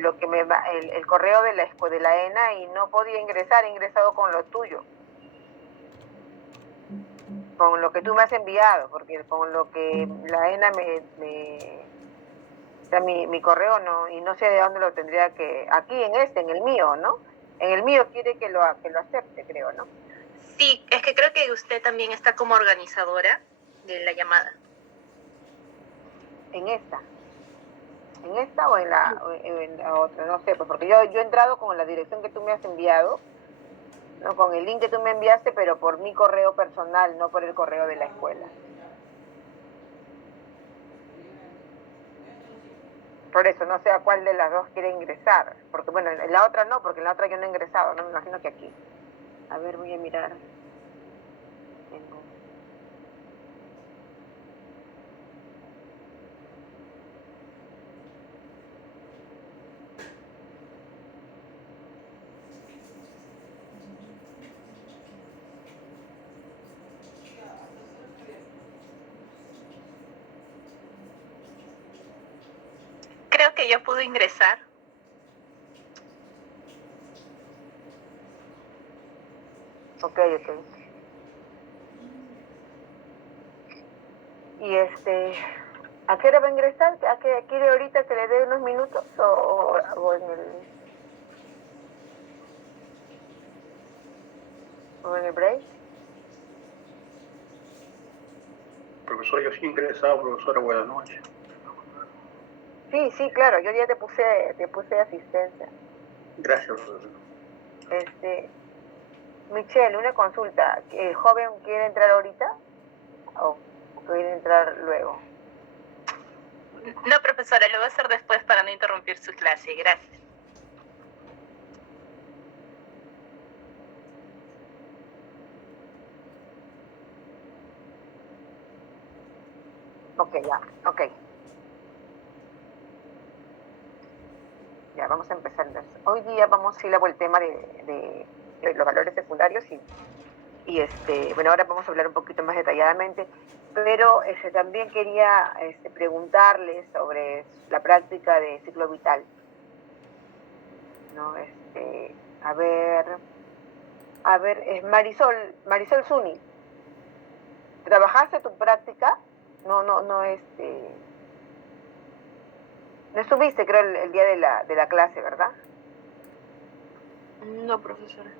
lo que el correo de la ENA y no podía ingresar, he ingresado con lo tuyo, con lo que tú me has enviado, porque con lo que la ENA o sea, mi correo no, y no sé de dónde lo tendría que, aquí en el mío, ¿no? En el mío quiere que lo acepte, creo, ¿no? Sí, es que creo que usted también está como organizadora de la llamada. En esta o en la otra, no sé, pues porque yo he entrado con la dirección que tú me has enviado, ¿no? Con el link que tú me enviaste, pero por mi correo personal, no por el correo de la escuela. Por eso, no sé a cuál de las dos quiere ingresar. Porque, bueno, en la otra no, porque en la otra yo no he ingresado, no me imagino que aquí. A ver, voy a mirar. Tengo... Creo que yo pude ingresar. Ok. Y ¿a qué hora va a ingresar? ¿A qué quiere ahorita que le dé unos minutos o en el break? Profesor, yo sí he ingresado, profesora, buenas noches. Sí, claro, yo ya te puse asistencia. Gracias, profesor. Michelle, una consulta. ¿El joven quiere entrar ahorita o quiere entrar luego? No, profesora, lo voy a hacer después para no interrumpir su clase. Gracias. Ok, ya, ok. Ya, vamos a empezar entonces. Hoy día vamos a ir por el tema de los valores secundarios y bueno, ahora vamos a hablar un poquito más detalladamente, pero también quería preguntarles sobre la práctica de ciclo vital, ¿no? A ver, Marisol Zuni, ¿trabajaste tu práctica? No, no estuviste, creo, el día de la clase, ¿verdad? No, profesora.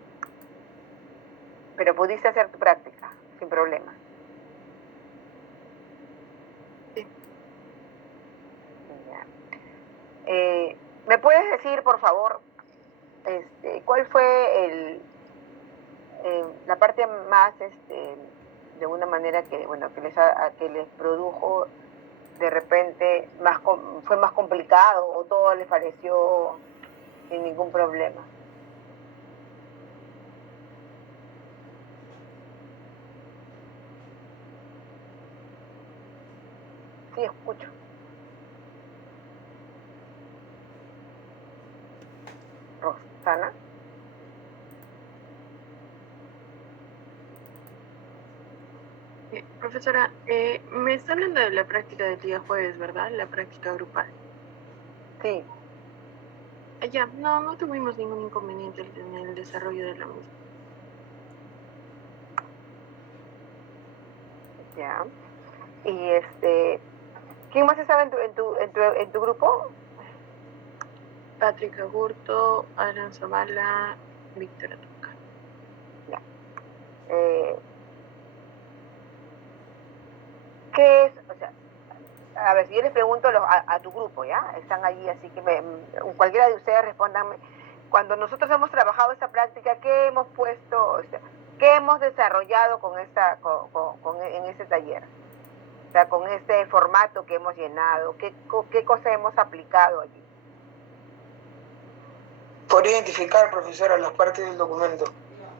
Pero pudiste hacer tu práctica, sin problema. Sí. Ya. ¿Me puedes decir, por favor, cuál fue la parte más, de una manera que, bueno, que les produjo de repente fue más complicado o todo les pareció sin ningún problema? Sí, escucho. Roxana. Profesora, me está hablando de la práctica del día jueves, ¿verdad? La práctica grupal. Sí. Ya, no tuvimos ningún inconveniente en el desarrollo de la misma. Ya. Y ¿quién más estaba en tu grupo? Patrick Agurto, Alan Zavala, Víctor Atuca. Ya. ¿Qué es? O sea, a ver, si yo les pregunto a tu grupo, ¿ya? Están allí, así que cualquiera de ustedes respóndanme. Cuando nosotros hemos trabajado esta práctica, ¿qué hemos puesto, o sea, qué hemos desarrollado en ese taller? O sea, con este formato que hemos llenado, ¿qué cosa hemos aplicado allí? Por identificar, profesora, las partes del documento,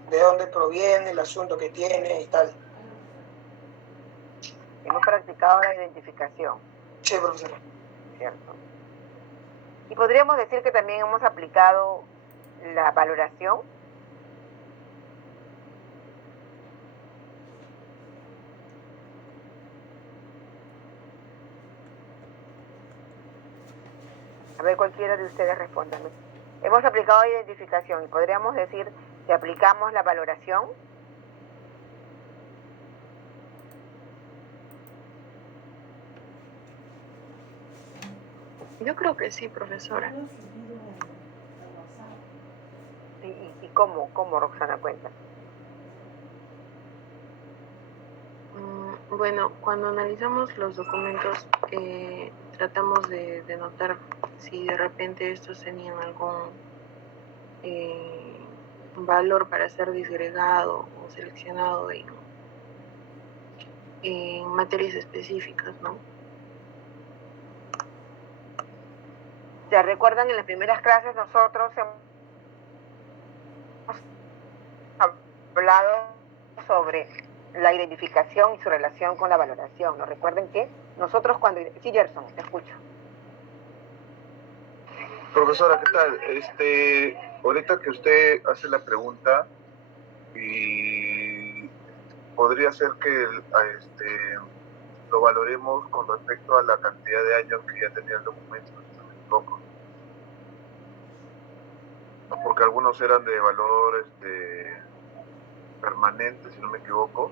de dónde proviene, el asunto que tiene y tal. Hemos practicado la identificación. Sí, profesora. ¿Cierto? Y podríamos decir que también hemos aplicado la valoración. A ver, cualquiera de ustedes respóndame. Hemos aplicado identificación y podríamos decir que aplicamos la valoración. Yo creo que sí, profesora. ¿Y cómo, Roxana, cuenta? Bueno, cuando analizamos los documentos, tratamos de notar si de repente estos tenían algún valor para ser disgregado o seleccionado en materias específicas, ¿no? ¿Se recuerdan en las primeras clases nosotros hemos hablado sobre la identificación y su relación con la valoración? ¿No? Recuerden que nosotros cuando... Sí, Gerson, te escucho. Profesora, ¿qué tal? Ahorita que usted hace la pregunta, y podría ser que lo valoremos con respecto a la cantidad de años que ya tenía el documento, si no me equivoco. Porque algunos eran de valor permanente, si no me equivoco.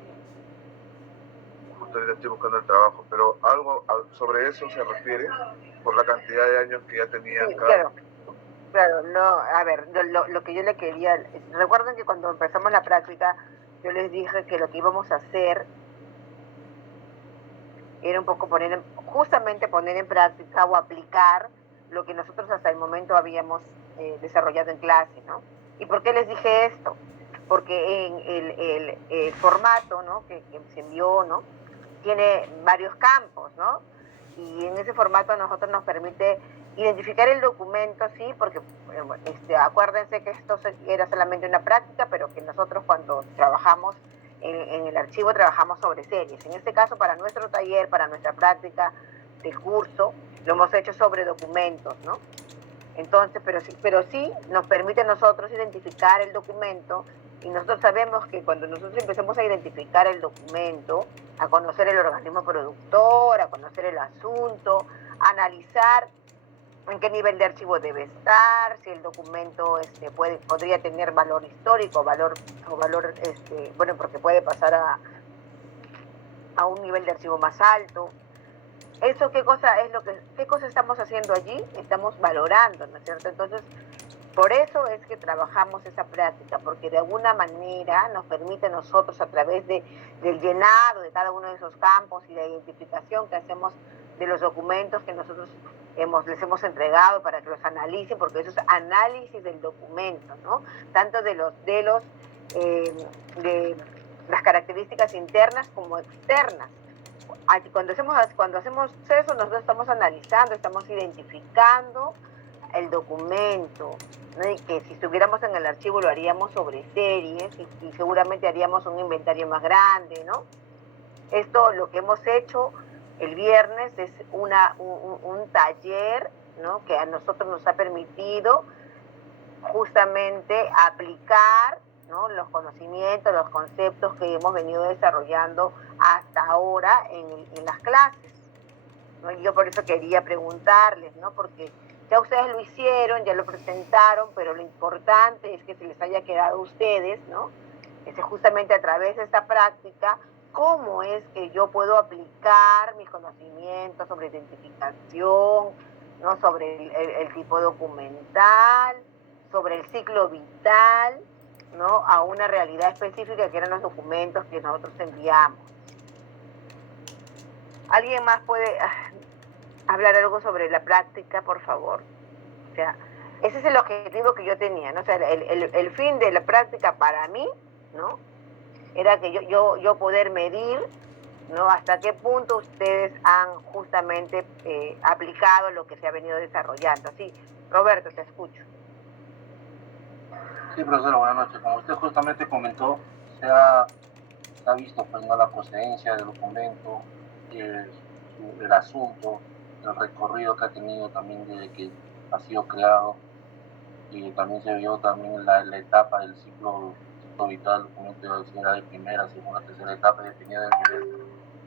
Justo ahorita estoy buscando el trabajo, pero algo sobre eso se refiere por la cantidad de años que ya tenían Sí, cada... Claro, no, a ver, lo que yo le quería... Recuerden que cuando empezamos la práctica, yo les dije que lo que íbamos a hacer era un poco justamente poner en práctica o aplicar lo que nosotros hasta el momento habíamos desarrollado en clase, ¿no? ¿Y por qué les dije esto? Porque en el formato, ¿no?, que se envió, ¿no?, tiene varios campos, ¿no? Y en ese formato a nosotros nos permite identificar el documento, sí, porque acuérdense que esto era solamente una práctica, pero que nosotros cuando trabajamos en el archivo trabajamos sobre series. En este caso, para nuestro taller, para nuestra práctica del curso, lo hemos hecho sobre documentos, ¿no? Entonces, pero sí nos permite a nosotros identificar el documento, y nosotros sabemos que cuando nosotros empecemos a identificar el documento, a conocer el organismo productor, a conocer el asunto, a analizar en qué nivel de archivo debe estar, si el documento podría tener valor histórico, valor bueno, porque puede pasar a un nivel de archivo más alto. Eso, ¿qué cosa estamos haciendo allí? Estamos valorando, ¿no es cierto? Entonces, por eso es que trabajamos esa práctica, porque de alguna manera nos permite a nosotros, a través del llenado de cada uno de esos campos y la identificación que hacemos de los documentos que nosotros les hemos entregado para que los analicen, porque eso es análisis del documento, ¿no? Tanto de las características internas como externas. Cuando hacemos eso, nosotros estamos analizando, estamos identificando el documento, ¿no? Y que si estuviéramos en el archivo lo haríamos sobre series y seguramente haríamos un inventario más grande, ¿no? Esto, lo que hemos hecho el viernes, es un taller, ¿no?, que a nosotros nos ha permitido justamente aplicar, ¿no?, los conocimientos, los conceptos que hemos venido desarrollando hasta ahora en las clases, ¿no? Y yo por eso quería preguntarles, ¿no?, porque ya ustedes lo hicieron, ya lo presentaron, pero lo importante es que se les haya quedado a ustedes, ¿no?, justamente a través de esta práctica, cómo es que yo puedo aplicar mis conocimientos sobre identificación, ¿no?, sobre el tipo documental, sobre el ciclo vital, ¿no?, a una realidad específica que eran los documentos que nosotros enviamos. ¿Alguien más puede hablar algo sobre la práctica, por favor? O sea, ese es el objetivo que yo tenía, ¿no? O sea, el fin de la práctica para mí, ¿no?, era que yo poder medir, ¿no?, hasta qué punto ustedes han justamente aplicado lo que se ha venido desarrollando. Sí, Roberto, te escucho. Sí, profesora, buenas noches. Como usted justamente comentó, se ha visto, pues, ¿no?, la procedencia del documento, el asunto, el recorrido que ha tenido también desde que ha sido creado, y también se vio también la etapa del ciclo vital del documento, si era de primera, segunda, tercera etapa, dependiendo del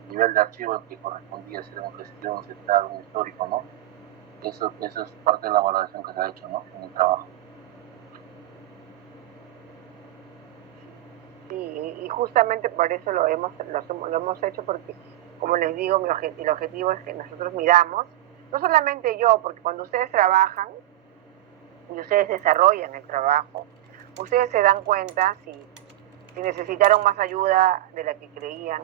nivel de archivo que correspondía, si era una gestión, si era un histórico, ¿no? eso es parte de la valoración que se ha hecho, ¿no? En el trabajo. Sí, y justamente por eso lo hemos hecho, porque, como les digo, el objetivo es que nosotros miramos, no solamente yo, porque cuando ustedes trabajan y ustedes desarrollan el trabajo, ustedes se dan cuenta si necesitaron más ayuda de la que creían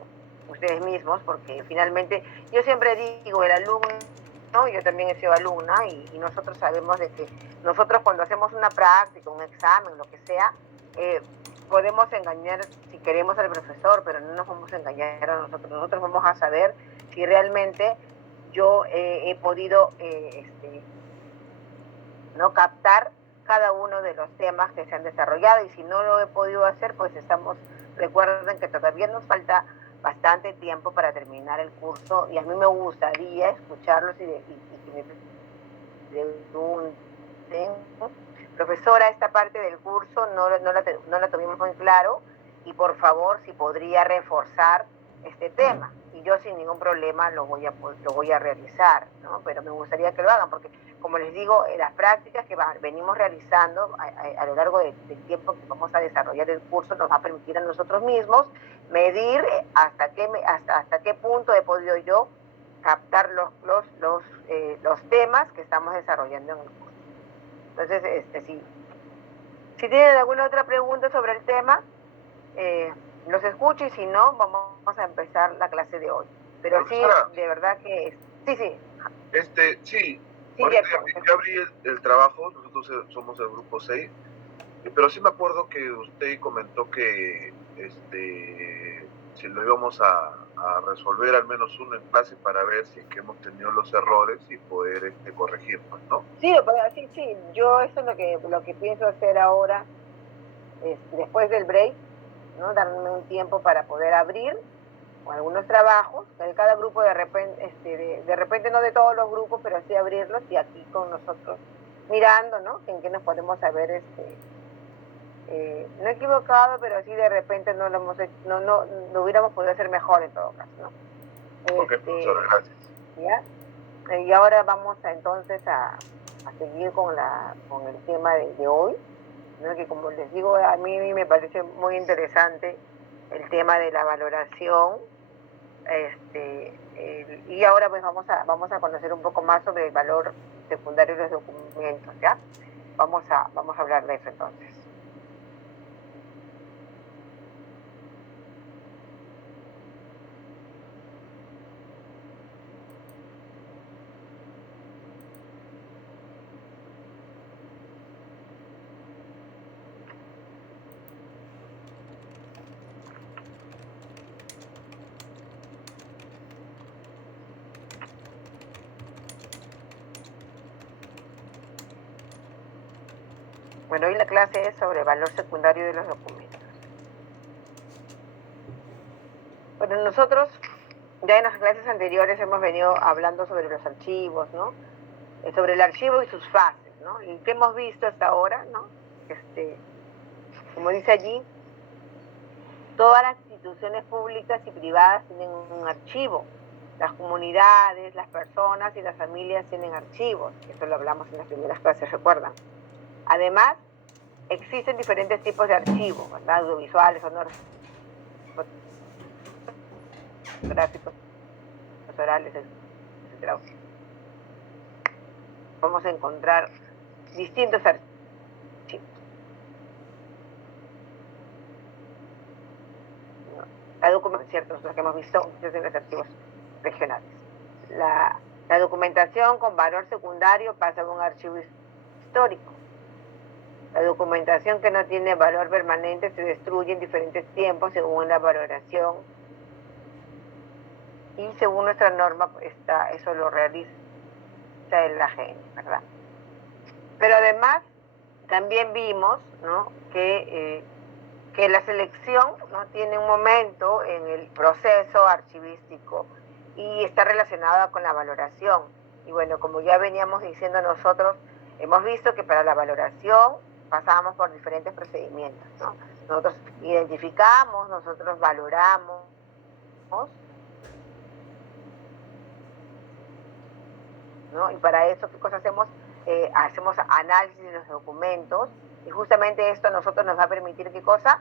ustedes mismos, porque finalmente, yo siempre digo, el alumno, ¿no? Yo también he sido alumna y nosotros sabemos de que nosotros cuando hacemos una práctica, un examen, lo que sea, podemos engañar si queremos al profesor, pero no nos vamos a engañar a nosotros. Nosotros vamos a saber si realmente yo he podido ¿no? captar cada uno de los temas que se han desarrollado, y si no lo he podido hacer, pues recuerden que todavía nos falta bastante tiempo para terminar el curso, y a mí me gustaría escucharlos y que me pregunten, profesora, esta parte del curso no la tuvimos muy claro, y por favor si podría reforzar este tema, y yo sin ningún problema lo voy a realizar, ¿no? Pero me gustaría que lo hagan, porque como les digo, las prácticas que venimos realizando a lo largo del tiempo que vamos a desarrollar el curso nos va a permitir a nosotros mismos medir hasta qué punto he podido yo captar los temas que estamos desarrollando en el curso. Entonces, si tienen alguna otra pregunta sobre el tema, los escucho, y si no, vamos a empezar la clase de hoy. Pero profesora, sí, de verdad que sí. Ahorita ya abrí el trabajo, nosotros somos el grupo 6, pero sí me acuerdo que usted comentó que si lo íbamos a resolver al menos uno en clase para ver si es que hemos tenido los errores y poder corregirlos, ¿no? Sí, yo eso es lo que pienso hacer ahora, después del break, ¿no? Darme un tiempo para poder abrir con algunos trabajos de cada grupo, de repente no de todos los grupos, pero sí abrirlos, y aquí con nosotros mirando, ¿no? En qué nos podemos saber, no equivocado, pero sí de repente no lo hubiéramos podido hacer mejor en todo caso, ¿no? Ok, profesora, gracias. ¿Ya? Y ahora vamos entonces a seguir con el tema de hoy, ¿no? Que como les digo, a mí me parece muy interesante el tema de la valoración, y ahora pues vamos a conocer un poco más sobre el valor secundario de los documentos, ¿ya? Vamos a hablar de eso entonces. Bueno, hoy la clase es sobre valor secundario de los documentos. Bueno, nosotros ya en las clases anteriores hemos venido hablando sobre los archivos, ¿no? Sobre el archivo y sus fases, ¿no? Y que hemos visto hasta ahora, ¿no? Como dice allí, todas las instituciones públicas y privadas tienen un archivo. Las comunidades, las personas y las familias tienen archivos. Eso lo hablamos en las primeras clases, ¿recuerdan? Además, existen diferentes tipos de archivos, ¿verdad? Audiovisuales, sonoros, gráficos, orales, etc. Vamos a encontrar distintos archivos. La documentación, ciertos, los que hemos visto, en los archivos regionales. La documentación con valor secundario pasa a un archivo histórico. La documentación que no tiene valor permanente se destruye en diferentes tiempos según la valoración, y según nuestra norma eso lo realiza el agente, ¿verdad? Pero además también vimos, ¿no? que la selección, ¿no? tiene un momento en el proceso archivístico y está relacionada con la valoración. Y bueno, como ya veníamos diciendo nosotros, hemos visto que para la valoración pasamos por diferentes procedimientos, ¿no? Nosotros identificamos, nosotros valoramos, ¿no? Y para eso, ¿qué cosa hacemos? Hacemos análisis de los documentos, y justamente esto a nosotros nos va a permitir, ¿qué cosa?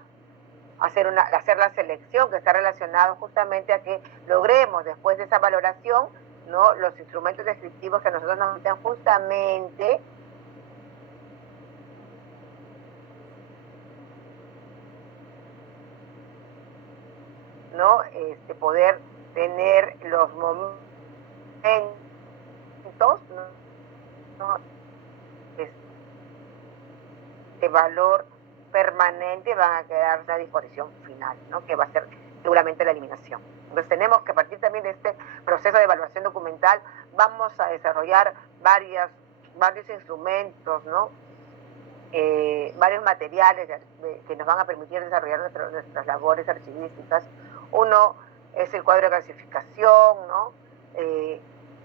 Hacer la selección que está relacionado justamente a que logremos, después de esa valoración, ¿no?, los instrumentos descriptivos que a nosotros nos permitan justamente ¿no? Poder tener los momentos, ¿no?, de valor permanente, van a quedar a disposición final, ¿no?, que va a ser seguramente la eliminación. Entonces tenemos que, a partir también de este proceso de evaluación documental, vamos a desarrollar varios instrumentos, ¿no?, varios materiales que nos van a permitir desarrollar nuestras labores archivísticas. Uno es el cuadro de clasificación, ¿no?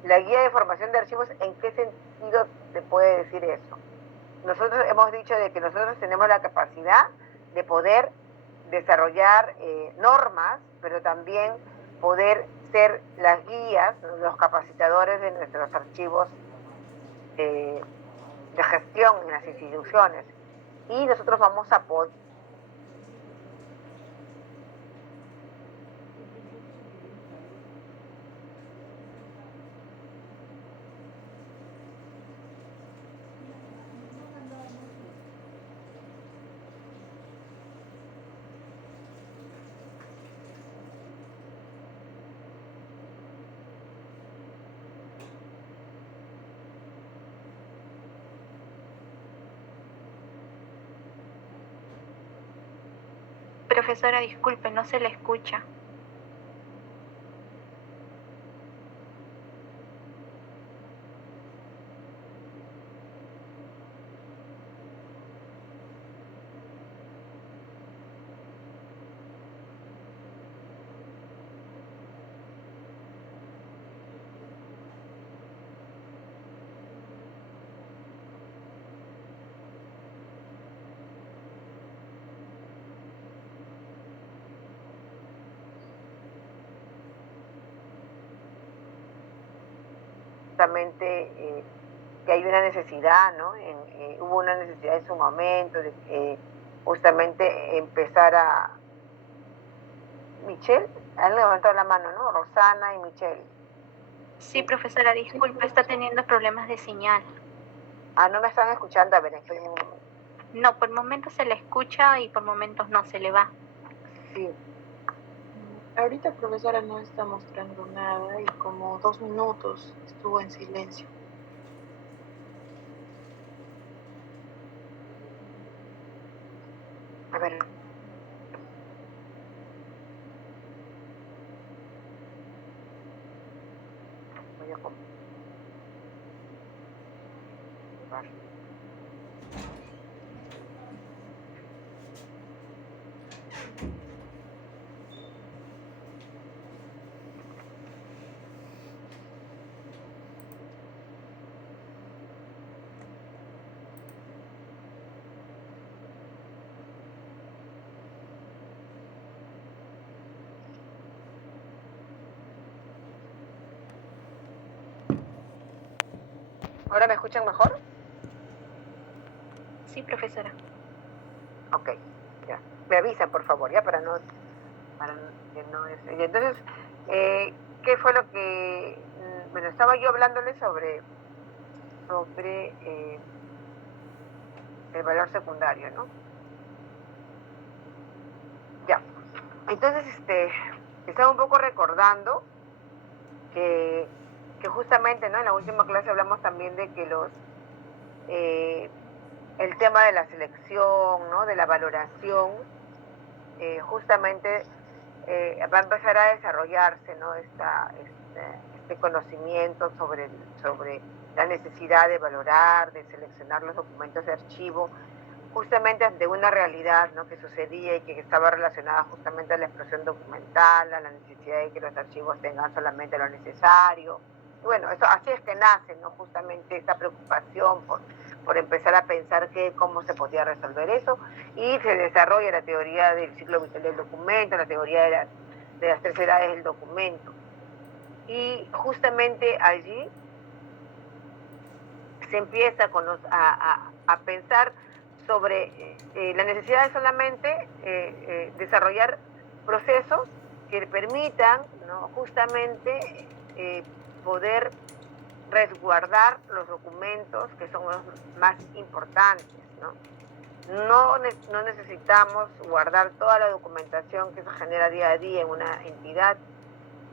La guía de formación de archivos, ¿en qué sentido se puede decir eso? Nosotros hemos dicho de que nosotros tenemos la capacidad de poder desarrollar normas, pero también poder ser las guías, los capacitadores de nuestros archivos de gestión en las instituciones. Y nosotros vamos a poder Profesora, disculpe, no se le escucha. justamente que hay una necesidad, ¿no? Hubo una necesidad en su momento de justamente empezar a... Michelle, han levantado la mano, ¿no? Rosana y Michelle. Sí, profesora, disculpe, está teniendo problemas de señal. Ah, no me están escuchando, a ver, estoy... No, por momentos se le escucha y por momentos no, se le va. Sí. Ahorita, profesora, no está mostrando nada y como 2 minutos estuvo en silencio. A ver. Voy a comprobar. ¿Ahora me escuchan mejor? Sí, profesora. Ok, ya. Me avisan, por favor, ya, para que no es... Y entonces, ¿qué fue lo que... Bueno, estaba yo hablándole sobre el valor secundario, ¿no? Ya. Entonces, estaba un poco recordando que justamente, ¿no?, en la última clase hablamos también de que el tema de la selección, ¿no?, de la valoración, justamente va a empezar a desarrollarse, ¿no?, este conocimiento sobre la necesidad de valorar, de seleccionar los documentos de archivo, justamente ante una realidad, ¿no?, que sucedía y que estaba relacionada justamente a la explosión documental, a la necesidad de que los archivos tengan solamente lo necesario. Y bueno, así es que nace, ¿no?, justamente esta preocupación por empezar a pensar cómo se podía resolver eso, y se desarrolla la teoría del ciclo vital del documento, la teoría de las 3 edades del documento. Y justamente allí se empieza a pensar sobre la necesidad de solamente desarrollar procesos que permitan, ¿no?, justamente poder resguardar los documentos que son los más importantes, ¿no? No necesitamos guardar toda la documentación que se genera día a día en una entidad,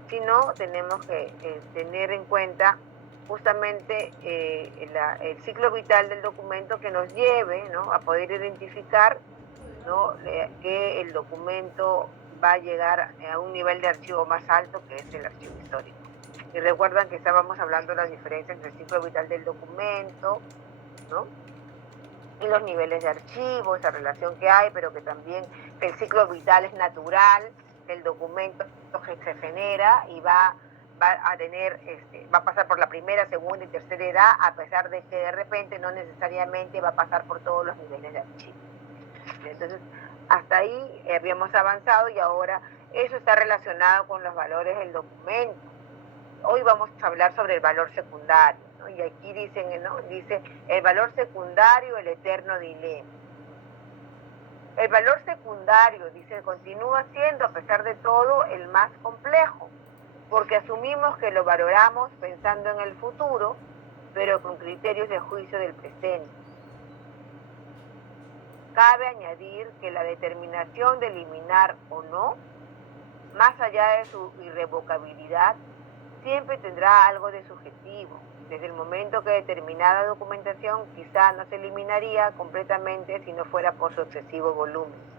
sino tenemos que tener en cuenta justamente el ciclo vital del documento que nos lleve, ¿no?, a poder identificar, ¿no?, que el documento va a llegar a un nivel de archivo más alto, que es el archivo histórico. Y recuerdan que estábamos hablando de la diferencia entre el ciclo vital del documento, ¿no?, y los niveles de archivo, esa relación que hay, pero que también el ciclo vital es natural, el documento que se genera y va a tener, va a pasar por la primera, segunda y tercera edad, a pesar de que de repente no necesariamente va a pasar por todos los niveles de archivo. Entonces, hasta ahí habíamos avanzado y ahora eso está relacionado con los valores del documento. Hoy vamos a hablar sobre el valor secundario, ¿no? Y aquí dicen, ¿no?, dice el valor secundario, el eterno dilema. El valor secundario, dice, continúa siendo, a pesar de todo, el más complejo, porque asumimos que lo valoramos pensando en el futuro, pero con criterios de juicio del presente. Cabe añadir que la determinación de eliminar o no, más allá de su irrevocabilidad, siempre tendrá algo de subjetivo, desde el momento que determinada documentación quizá no se eliminaría completamente si no fuera por su excesivo volumen.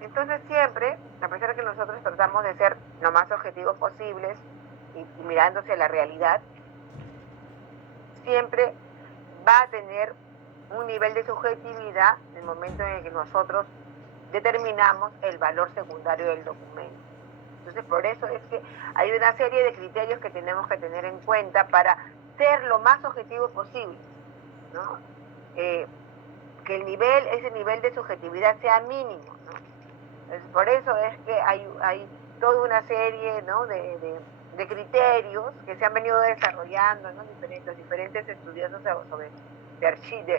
Entonces siempre, a pesar de que nosotros tratamos de ser lo más objetivos posibles y mirándose la realidad, siempre va a tener un nivel de subjetividad en el momento en el que nosotros determinamos el valor secundario del documento. Entonces, por eso es que hay una serie de criterios que tenemos que tener en cuenta para ser lo más objetivo posible, ¿no? Que ese nivel de subjetividad sea mínimo, ¿no? Entonces, por eso es que hay toda una serie, ¿no?, de criterios que se han venido desarrollando, ¿no?, los diferentes estudiosos sobre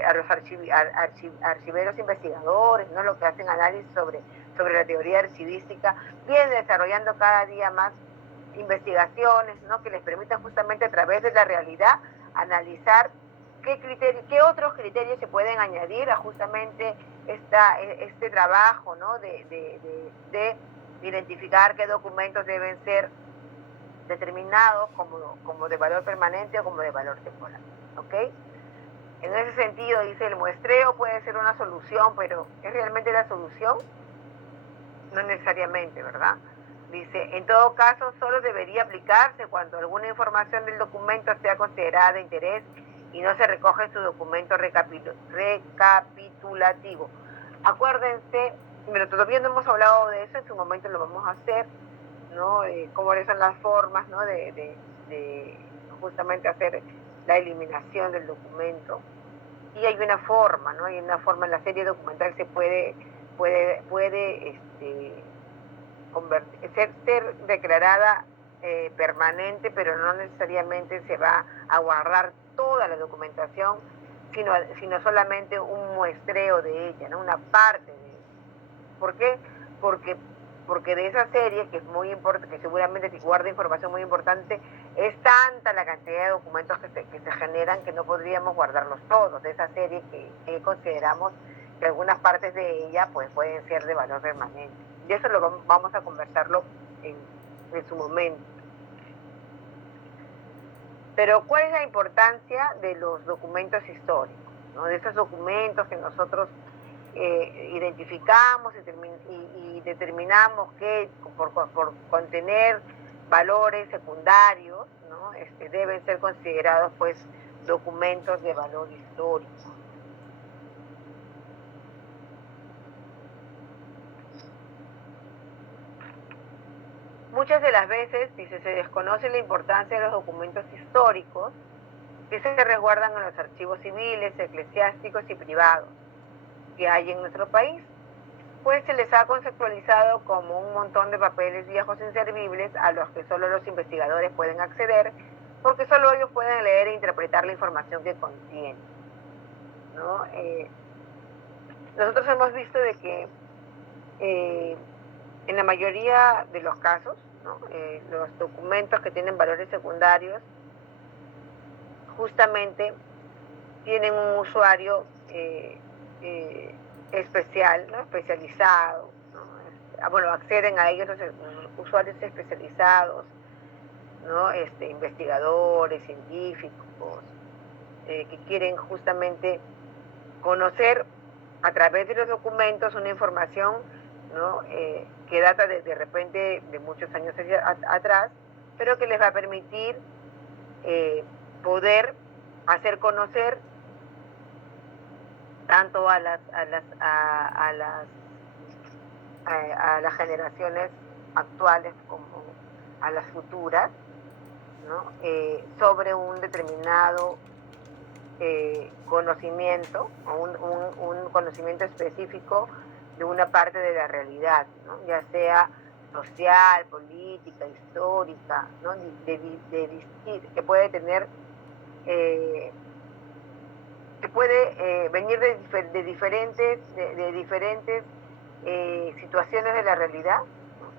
a los archiveros investigadores, ¿no?, lo que hacen análisis sobre la teoría archivística, vienen desarrollando cada día más investigaciones, ¿no?, que les permitan justamente a través de la realidad analizar qué otros criterios se pueden añadir a justamente este trabajo, ¿no?, de identificar qué documentos deben ser determinados como de valor permanente o como de valor temporal, ¿ok? En ese sentido, dice, el muestreo puede ser una solución, pero ¿es realmente la solución? No necesariamente, ¿verdad? Dice, en todo caso, solo debería aplicarse cuando alguna información del documento sea considerada de interés y no se recoge en su documento recapitulativo. Acuérdense, pero todavía no hemos hablado de eso, en su momento lo vamos a hacer, ¿no? Cómo son las formas, ¿no?, de justamente hacer la eliminación del documento. Y hay una forma, ¿no? Hay una forma en la serie documental que se puede ser declarada permanente, pero no necesariamente se va a guardar toda la documentación, sino solamente un muestreo de ella, ¿no?, una parte de ella. ¿Por qué? Porque de esa serie, que es muy importante, que seguramente te guarda información muy importante, es tanta la cantidad de documentos que se generan que no podríamos guardarlos todos. De esa serie que consideramos que algunas partes de ella pues pueden ser de valor permanente. Y eso vamos a conversarlo en su momento. Pero ¿cuál es la importancia de los documentos históricos, ¿no?, de esos documentos que nosotros identificamos y determinamos que por contener valores secundarios, ¿no?, deben ser considerados pues documentos de valor histórico? Muchas de las veces, dice, se desconoce la importancia de los documentos históricos que se resguardan en los archivos civiles, eclesiásticos y privados que hay en nuestro país, pues se les ha conceptualizado como un montón de papeles viejos inservibles a los que solo los investigadores pueden acceder porque solo ellos pueden leer e interpretar la información que contiene, ¿no? Nosotros hemos visto de que en la mayoría de los casos, ¿no? Los documentos que tienen valores secundarios justamente tienen un usuario especial, ¿no? Especializado, ¿no? Bueno, acceden a ellos los usuarios especializados, ¿no? Investigadores, científicos, que quieren justamente conocer a través de los documentos una información, ¿no? Que data de repente de muchos años atrás, pero que les va a permitir poder hacer conocer tanto a las generaciones actuales como a las futuras, ¿no? Sobre un determinado conocimiento, o un conocimiento específico de una parte de la realidad, ¿no? Ya sea social, política, histórica, ¿no? Que puede tener, que puede venir de diferentes situaciones de la realidad, ¿no?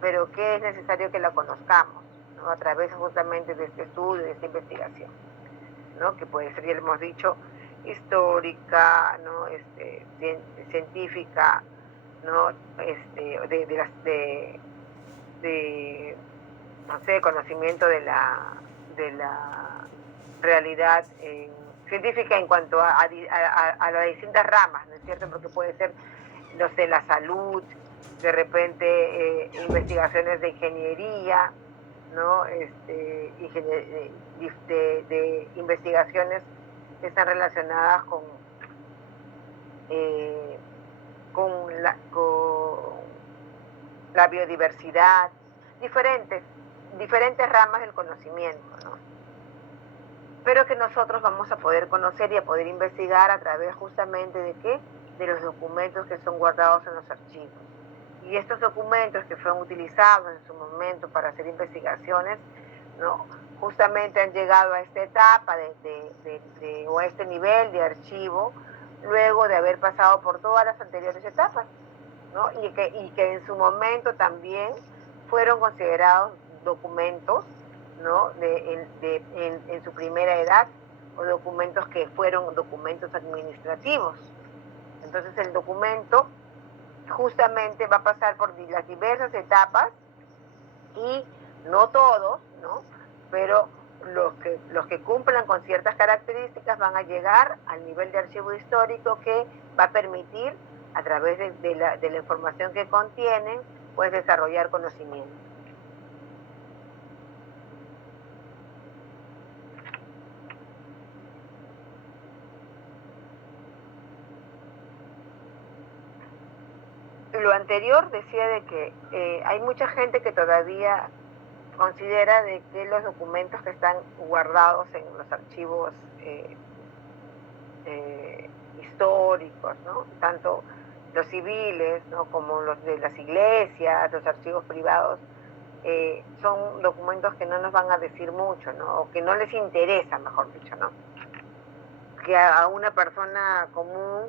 Pero que es necesario que la conozcamos, ¿no? A través justamente de este estudio, de esta investigación, ¿no? Que puede ser, ya lo hemos dicho, histórica, ¿no? Científica, ¿no? No sé, conocimiento de la realidad científica en cuanto a las distintas ramas, ¿no es cierto? Porque puede ser, no sé, la salud, de repente investigaciones de ingeniería, ¿no? De investigaciones que están relacionadas con la biodiversidad, diferentes ramas del conocimiento, ¿no? Pero que nosotros vamos a poder conocer y a poder investigar a través justamente de ¿qué? De los documentos que son guardados en los archivos. Y estos documentos que fueron utilizados en su momento para hacer investigaciones, ¿no? Justamente han llegado a esta etapa o a este nivel de archivo, luego de haber pasado por todas las anteriores etapas, ¿no? Y que en su momento también fueron considerados documentos, ¿no? En su primera edad, o documentos que fueron documentos administrativos. Entonces el documento justamente va a pasar por las diversas etapas, y no todos, ¿no? Pero los que cumplan con ciertas características van a llegar al nivel de archivo histórico, que va a permitir, a través de la información que contienen, pues desarrollar conocimiento. Lo anterior decía de que hay mucha gente que todavía considera de que los documentos que están guardados en los archivos históricos, ¿no? Tanto los civiles, ¿no? Como los de las iglesias, los archivos privados, son documentos que no nos van a decir mucho, ¿no? O que no les interesa, mejor dicho, ¿no? Que a una persona común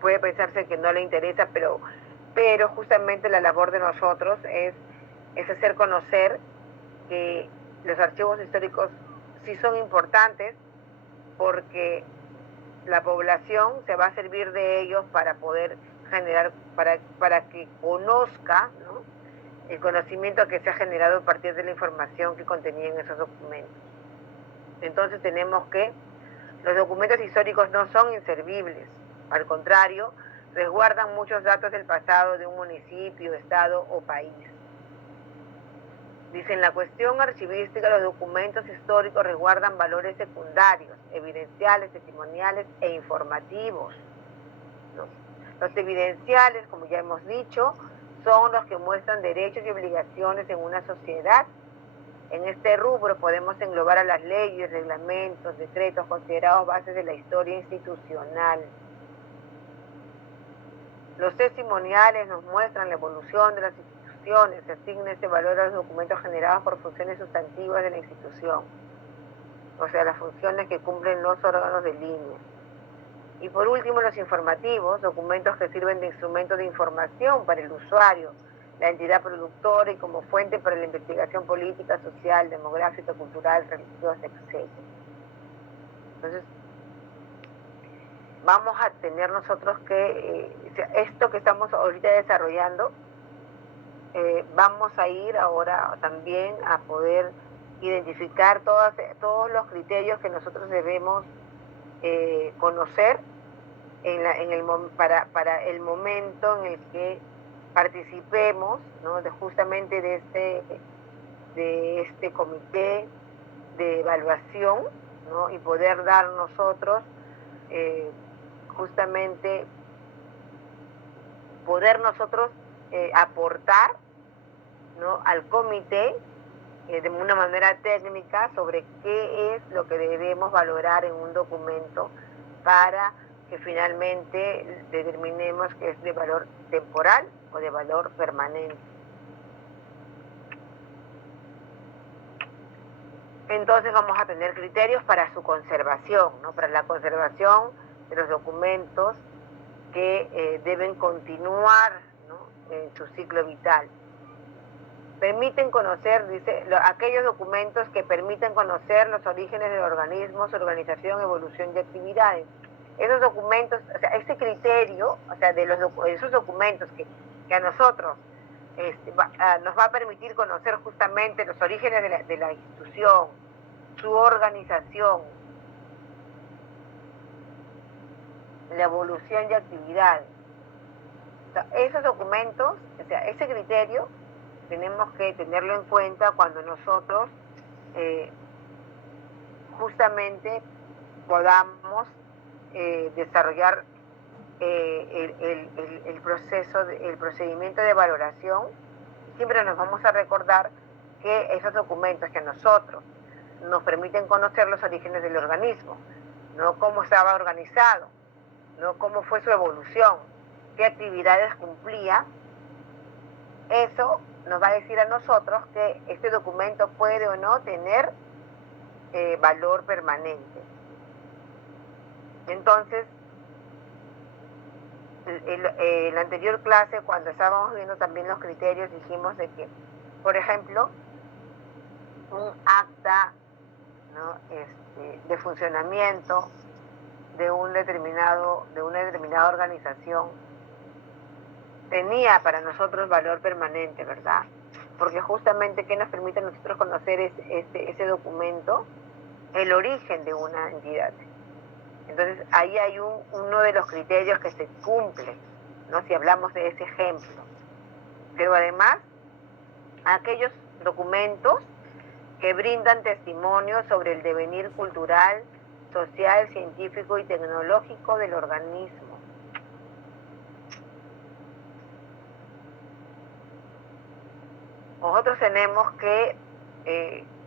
puede pensarse que no le interesa, pero justamente la labor de nosotros es hacer conocer que los archivos históricos sí son importantes, porque la población se va a servir de ellos para poder generar, para que conozca, ¿no? El conocimiento que se ha generado a partir de la información que contenían esos documentos. Entonces tenemos que los documentos históricos no son inservibles, al contrario, resguardan muchos datos del pasado de un municipio, estado o país. Dice, en la cuestión archivística, los documentos históricos resguardan valores secundarios, evidenciales, testimoniales e informativos, ¿no? Los evidenciales, como ya hemos dicho, son los que muestran derechos y obligaciones en una sociedad. En este rubro podemos englobar a las leyes, reglamentos, decretos considerados bases de la historia institucional. Los testimoniales nos muestran la evolución de las instituciones. Se asigna este valor a los documentos generados por funciones sustantivas de la institución, o sea, las funciones que cumplen los órganos de línea. Y por último, los informativos, documentos que sirven de instrumento de información para el usuario, la entidad productora y como fuente para la investigación política, social, demográfica, cultural, religiosa, etc. Entonces, vamos a tener nosotros que, esto que estamos ahorita desarrollando, vamos a ir ahora también a poder identificar todos los criterios que nosotros debemos conocer para el momento en el que participemos, ¿no? Justamente de este comité de evaluación, ¿no? Y poder dar nosotros justamente aportar, ¿no? al comité de una manera técnica sobre qué es lo que debemos valorar en un documento para que finalmente determinemos que es de valor temporal o de valor permanente. Entonces vamos a tener criterios para su conservación, ¿no? Para la conservación de los documentos que deben continuar, ¿no? en su ciclo vital. Permiten conocer, dice, aquellos documentos que permiten conocer los orígenes de organismos, organización, evolución y actividades. Esos documentos, o sea, ese criterio, o sea, de esos documentos que a nosotros nos va a permitir conocer justamente los orígenes de la institución, su organización, la evolución y actividades. O sea, esos documentos, o sea, ese criterio tenemos que tenerlo en cuenta cuando nosotros justamente podamos desarrollar el procedimiento de valoración. Siempre nos vamos a recordar que esos documentos que a nosotros nos permiten conocer los orígenes del organismo, no cómo estaba organizado, no cómo fue su evolución, qué actividades cumplía, eso nos va a decir a nosotros que este documento puede o no tener valor permanente. Entonces, en la anterior clase, cuando estábamos viendo también los criterios, dijimos de que, por ejemplo, un acta, ¿no? De funcionamiento de una determinada organización tenía para nosotros valor permanente, ¿verdad? Porque justamente, ¿qué nos permite a nosotros conocer ese documento? El origen de una entidad. Entonces, ahí hay uno de los criterios que se cumple, ¿no? Si hablamos de ese ejemplo. Pero además, aquellos documentos que brindan testimonio sobre el devenir cultural, social, científico y tecnológico del organismo. Nosotros tenemos que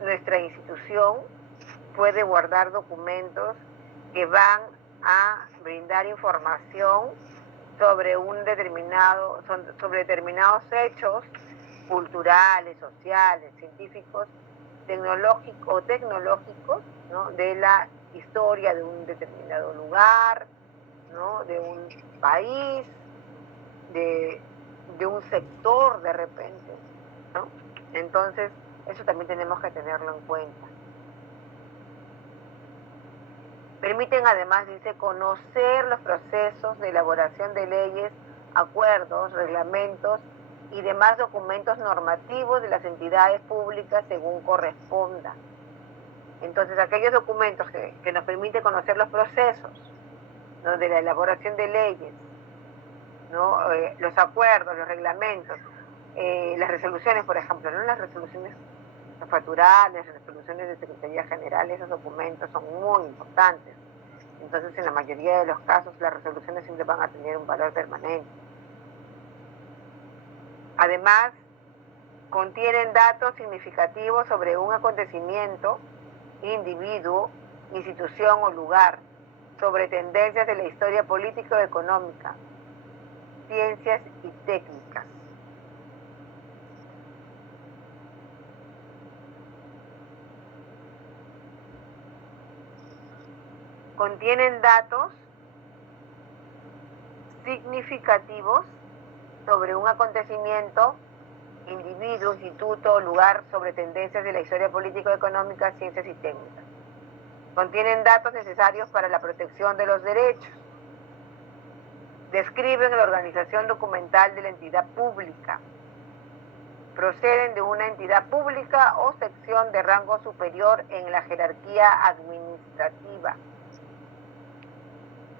nuestra institución puede guardar documentos que van a brindar información sobre sobre determinados hechos culturales, sociales, científicos, tecnológicos, ¿no? De la historia de un determinado lugar, ¿no? De un país, de un sector de repente, ¿no? Entonces, eso también tenemos que tenerlo en cuenta. Permiten además, dice, conocer los procesos de elaboración de leyes, acuerdos, reglamentos y demás documentos normativos de las entidades públicas según corresponda. Entonces, aquellos documentos que nos permiten conocer los procesos, ¿no? de la elaboración de leyes, ¿no? Los acuerdos, los reglamentos, las resoluciones, por ejemplo, ¿no? Las resoluciones faturales, las resoluciones de Secretaría General, esos documentos son muy importantes. Entonces, en la mayoría de los casos, las resoluciones siempre van a tener un valor permanente. Además, contienen datos significativos sobre un acontecimiento, individuo, institución o lugar, sobre tendencias de la historia política o económica, ciencias y técnicas. contienen datos significativos sobre un acontecimiento, individuo, instituto o lugar, sobre tendencias de la historia político-económica, ciencias y técnicas. Contienen datos necesarios para la protección de los derechos. Describen la organización documental de la entidad pública. Proceden de una entidad pública o sección de rango superior en la jerarquía administrativa.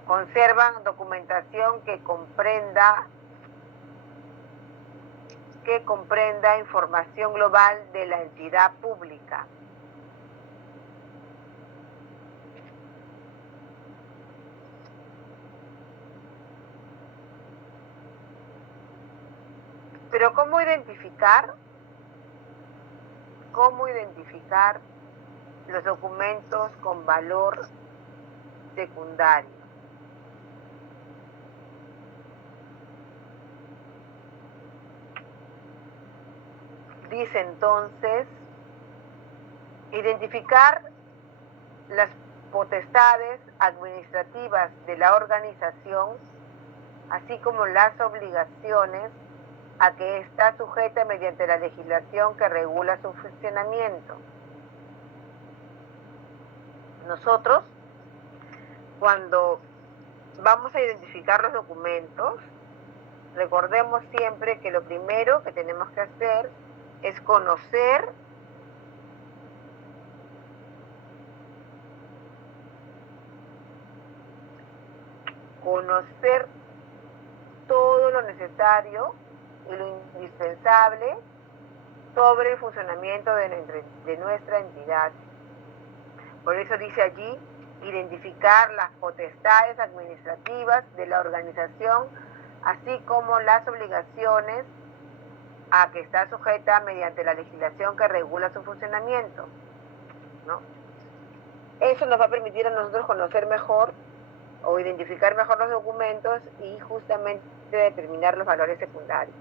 Conservan documentación que comprenda información global de la entidad pública. Pero ¿cómo identificar los documentos con valor secundario? Dice entonces, identificar las potestades administrativas de la organización, así como las obligaciones a que está sujeta mediante la legislación que regula su funcionamiento. Nosotros, cuando vamos a identificar los documentos, recordemos siempre que lo primero que tenemos que hacer es conocer todo lo necesario y lo indispensable sobre el funcionamiento de nuestra entidad. Por eso dice allí, identificar las potestades administrativas de la organización, así como las obligaciones a que está sujeta mediante la legislación que regula su funcionamiento, ¿no? Eso nos va a permitir a nosotros conocer mejor o identificar mejor los documentos y justamente determinar los valores secundarios.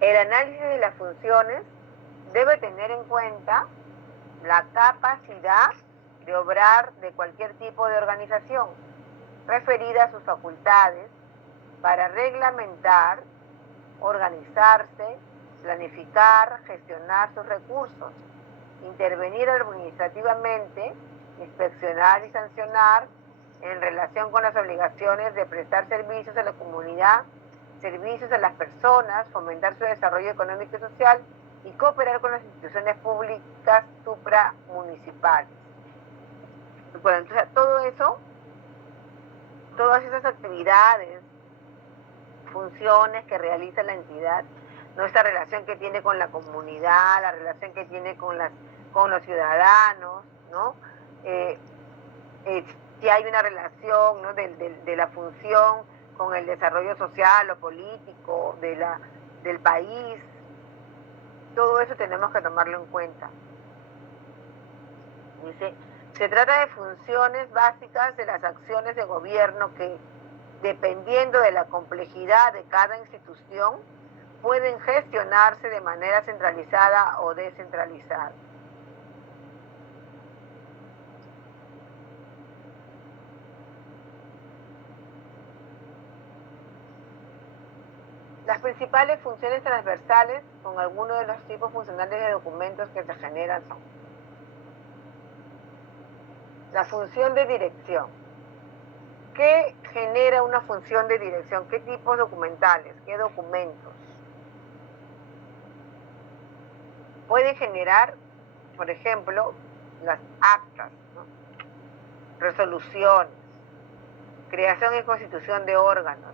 El análisis de las funciones debe tener en cuenta la capacidad de obrar de cualquier tipo de organización, referida a sus facultades para reglamentar, organizarse, planificar, gestionar sus recursos, intervenir administrativamente, inspeccionar y sancionar en relación con las obligaciones de prestar servicios a la comunidad, servicios a las personas, fomentar su desarrollo económico y social y cooperar con las instituciones públicas supramunicipales. Bueno, entonces todo eso, todas esas actividades, funciones que realiza la entidad, nuestra relación que tiene con la comunidad, la relación que tiene con los ciudadanos, ¿no? Si hay una relación, ¿no?, de la función con el desarrollo social o político del país, todo eso tenemos que tomarlo en cuenta. Dice, se trata de funciones básicas de las acciones de gobierno que, dependiendo de la complejidad de cada institución, pueden gestionarse de manera centralizada o descentralizada. Las principales funciones transversales con algunos de los tipos funcionales de documentos que se generan son: la función de dirección. ¿Qué genera una función de dirección? ¿Qué tipos documentales? ¿Qué documentos? Puede generar, por ejemplo, las actas, ¿no?, resoluciones, creación y constitución de órganos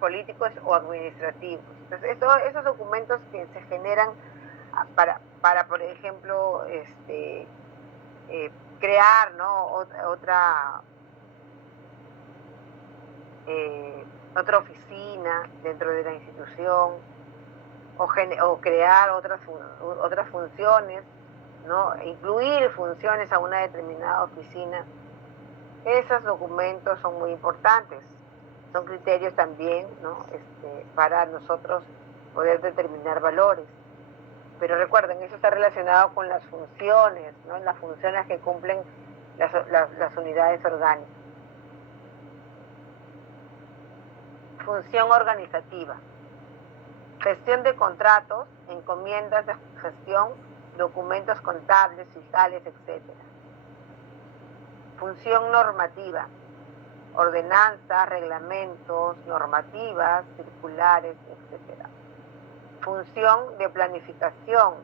políticos o administrativos. Entonces, esos documentos que se generan para por ejemplo, crear, ¿no?, otra oficina dentro de la institución, o crear otras funciones, ¿no?, incluir funciones a una determinada oficina. Esos documentos son muy importantes. Son criterios también, ¿no?, para nosotros poder determinar valores. Pero recuerden, eso está relacionado con las funciones, ¿no?, las funciones que cumplen las unidades orgánicas. Función organizativa. Gestión de contratos, encomiendas de gestión, documentos contables, fiscales, etc. Función normativa. Ordenanzas, reglamentos, normativas, circulares, etc. Función de planificación.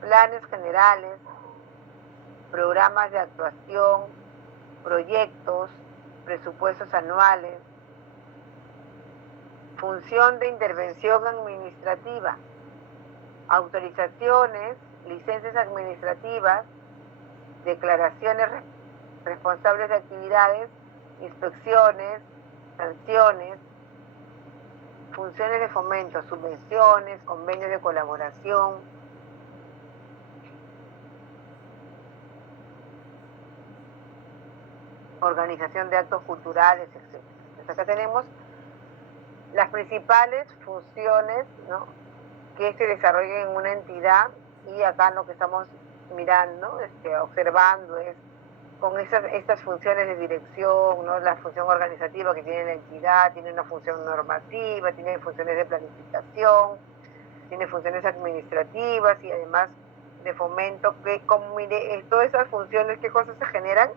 Planes generales, programas de actuación, proyectos, presupuestos anuales. Función de intervención administrativa, autorizaciones, licencias administrativas, declaraciones responsables de actividades, inspecciones, sanciones. Funciones de fomento, subvenciones, convenios de colaboración. Organización de actos culturales, etc. Entonces acá tenemos las principales funciones, ¿no?, que se desarrollan en una entidad, y acá lo que estamos mirando, observando, es con estas funciones de dirección, ¿no?, la función organizativa que tiene la entidad, tiene una función normativa, tiene funciones de planificación, tiene funciones administrativas y además de fomento, que como mire, todas esas funciones, ¿qué cosas se generan?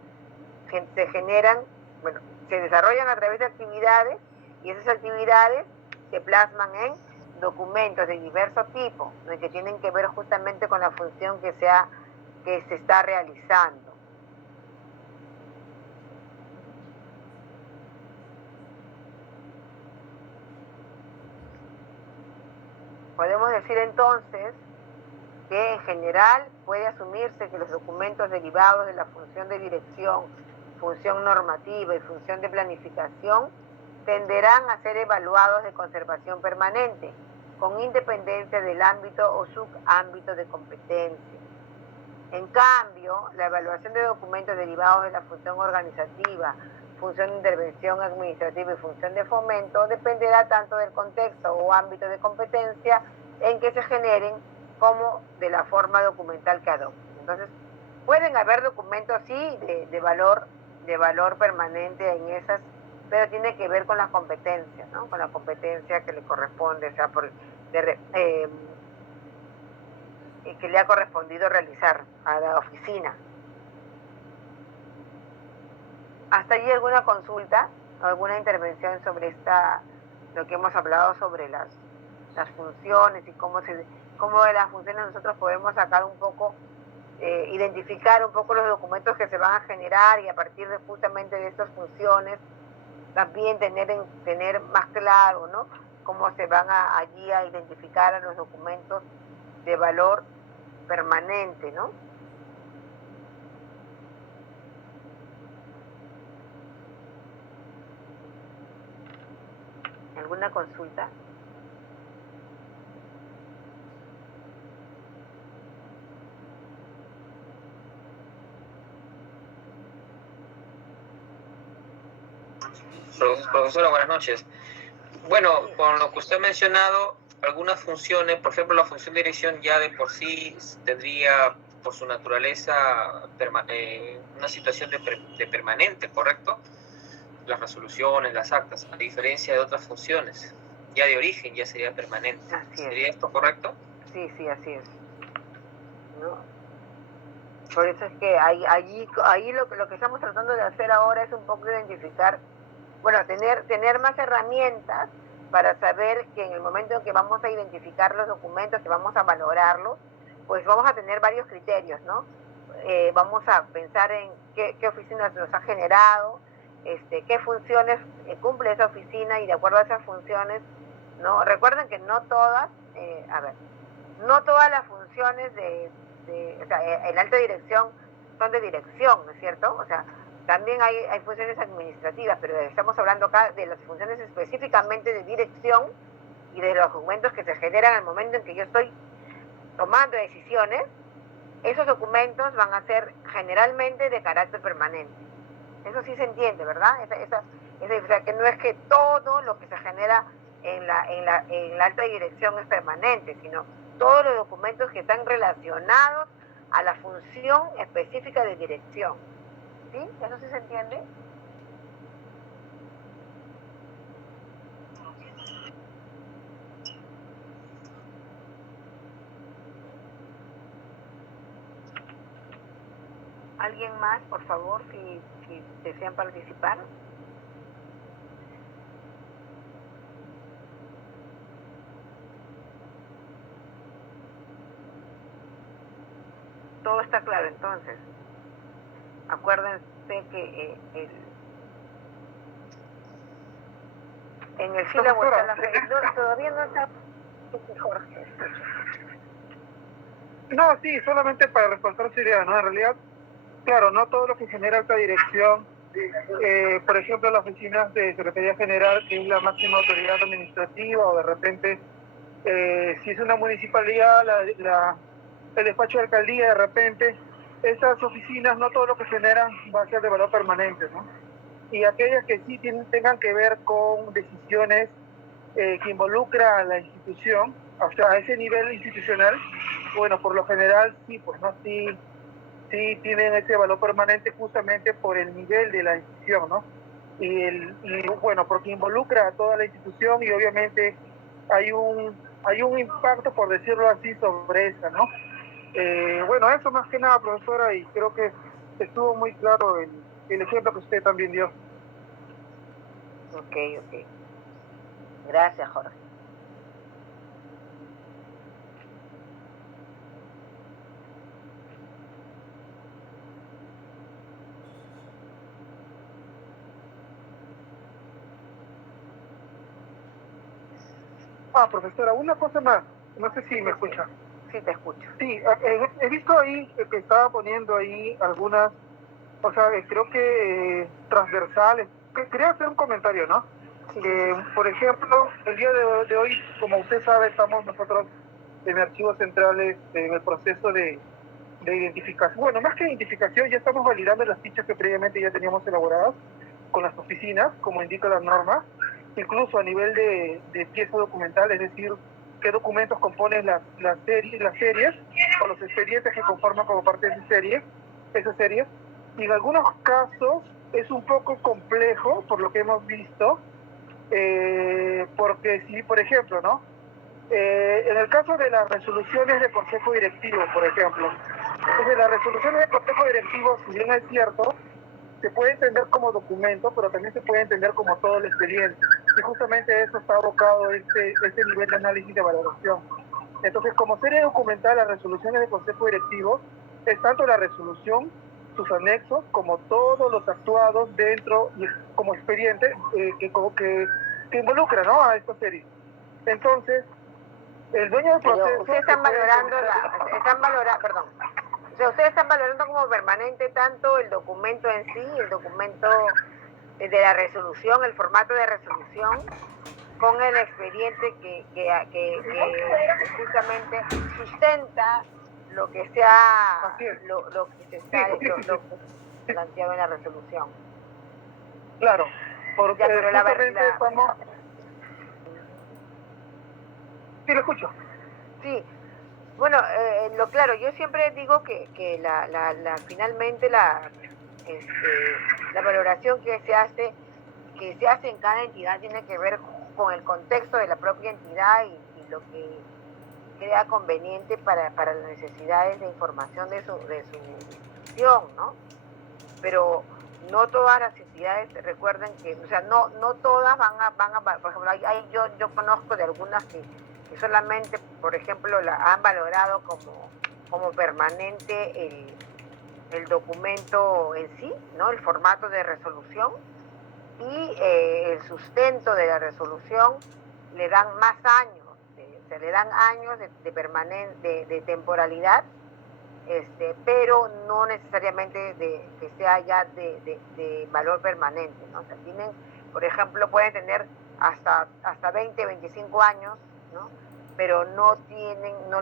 Bueno, se desarrollan a través de actividades, y esas actividades se plasman en documentos de diverso tipo, ¿no?, que tienen que ver justamente con la función que se está realizando. Podemos decir entonces que en general puede asumirse que los documentos derivados de la función de dirección, función normativa y función de planificación tenderán a ser evaluados de conservación permanente, con independencia del ámbito o subámbito de competencia. En cambio, la evaluación de documentos derivados de la función organizativa, función de intervención administrativa y función de fomento dependerá tanto del contexto o ámbito de competencia en que se generen como de la forma documental que adopten. Entonces, pueden haber documentos, sí, de valor permanente en esas, pero tiene que ver con las competencias, ¿no?, con la competencia que le corresponde, o sea, que le ha correspondido realizar a la oficina. ¿Hasta allí alguna consulta, alguna intervención sobre lo que hemos hablado sobre las funciones y cómo de las funciones nosotros podemos sacar un poco, identificar un poco los documentos que se van a generar, y a partir justamente de estas funciones también tener más claro, ¿no?, cómo se van allí a identificar a los documentos de valor permanente, ¿no? ¿Alguna consulta? Profesora, buenas noches. Bueno, con lo que usted ha mencionado, algunas funciones, por ejemplo, la función de dirección ya de por sí tendría, por su naturaleza, una situación de permanente, ¿correcto? Las resoluciones, las actas, a diferencia de otras funciones, ya de origen ya sería permanente. ¿Sería esto correcto? Sí, así es, ¿no? Por eso es que ahí lo que estamos tratando de hacer ahora es un poco identificar, bueno, tener más herramientas para saber que en el momento en que vamos a identificar los documentos, que vamos a valorarlos, pues vamos a tener varios criterios, ¿no? Vamos a pensar en qué oficinas nos ha generado, qué funciones cumple esa oficina, y de acuerdo a esas funciones, ¿no? Recuerden que no todas las funciones o sea, en alta dirección son de dirección, ¿no es cierto? O sea, también hay funciones administrativas, pero estamos hablando acá de las funciones específicamente de dirección y de los documentos que se generan al momento en que yo estoy tomando decisiones. Esos documentos van a ser generalmente de carácter permanente. Eso sí se entiende, ¿verdad? O sea, que no es que todo lo que se genera en la alta dirección es permanente, sino todos los documentos que están relacionados a la función específica de dirección. ¿Sí? ¿Eso sí se entiende? ¿Alguien más, por favor, si desean participar? Todo está claro entonces. Acuérdense que en el sílabo está la fe. No, todavía no está Jorge. No, sí, solamente para reforzar su idea, ¿no? En realidad, claro, no todo lo que genera alta dirección, por ejemplo, las oficinas de Secretaría General, que es la máxima autoridad administrativa, o de repente, si es una municipalidad, el despacho de alcaldía, de repente, esas oficinas, no todo lo que generan va a ser de valor permanente, ¿no? Y aquellas que sí tengan que ver con decisiones que involucra a la institución, o sea, a ese nivel institucional, bueno, por lo general sí, pues no, sí tienen ese valor permanente justamente por el nivel de la institución, ¿no? Y bueno, porque involucra a toda la institución y obviamente hay un impacto, por decirlo así, sobre esa, ¿no? Bueno, eso más que nada, profesora, y creo que estuvo muy claro el ejemplo que usted también dio. Ok. Gracias, Jorge. Profesora, una cosa más, no sé si me escucha. Sí, te escucho. Sí, he visto ahí que estaba poniendo ahí algunas, o sea, creo que transversales. Quería hacer un comentario, ¿no? Sí. Por ejemplo, el día de hoy, como usted sabe, estamos nosotros en Archivos Centrales en el proceso de identificación. Bueno, más que identificación, ya estamos validando las fichas que previamente ya teníamos elaboradas con las oficinas, como indica la norma, incluso a nivel de pieza documental, es decir, qué documentos componen las series o los expedientes que conforman como parte de esas series. Y en algunos casos es un poco complejo, por lo que hemos visto, porque si, por ejemplo, ¿no? En el caso de las resoluciones de consejo directivo, por ejemplo, entonces las resoluciones de consejo directivo, si bien es cierto, se puede entender como documento, pero también se puede entender como todo el expediente. Y justamente eso está abocado este nivel de análisis de valoración. Entonces, como serie documental, las resoluciones de consejo directivo es tanto la resolución, sus anexos, como todos los actuados dentro, como expediente, que involucra, ¿no?, a esta serie. Entonces, el dueño del proceso... Ustedes están valorando, perdón. O sea, ustedes están valorando como permanente tanto el documento en sí, el documento de la resolución, el formato de resolución, con el expediente que justamente sustenta lo que se ha planteado en la resolución. Claro, porque pero estamos... Sí, lo escucho. Sí. Bueno, claro, yo siempre digo que finalmente la valoración que se hace en cada entidad tiene que ver con el contexto de la propia entidad y lo que crea conveniente para las necesidades de información de su institución, ¿no? Pero no todas las entidades, recuerden que, o sea, no todas van a por ejemplo, yo conozco de algunas que solamente, por ejemplo, han valorado como permanente el documento en sí, ¿no? El formato de resolución y el sustento de la resolución le dan más años, le dan años de temporalidad, pero no necesariamente que sea ya de valor permanente, ¿no? O sea, tienen, por ejemplo, pueden tener hasta 20, 25 años, ¿no? Pero no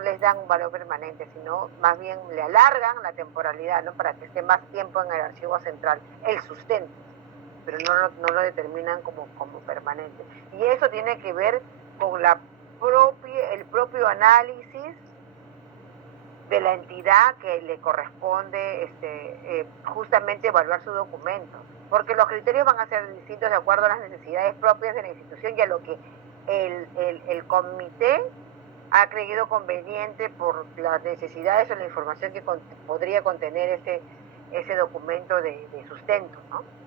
les dan un valor permanente, sino más bien le alargan la temporalidad, ¿no? Para que esté más tiempo en el archivo central, el sustento, pero no lo determinan como permanente. Y eso tiene que ver con el propio análisis de la entidad que le corresponde justamente evaluar su documento, porque los criterios van a ser distintos de acuerdo a las necesidades propias de la institución y a lo que el comité ha creído conveniente por las necesidades o la información que podría contener ese documento de sustento, ¿no?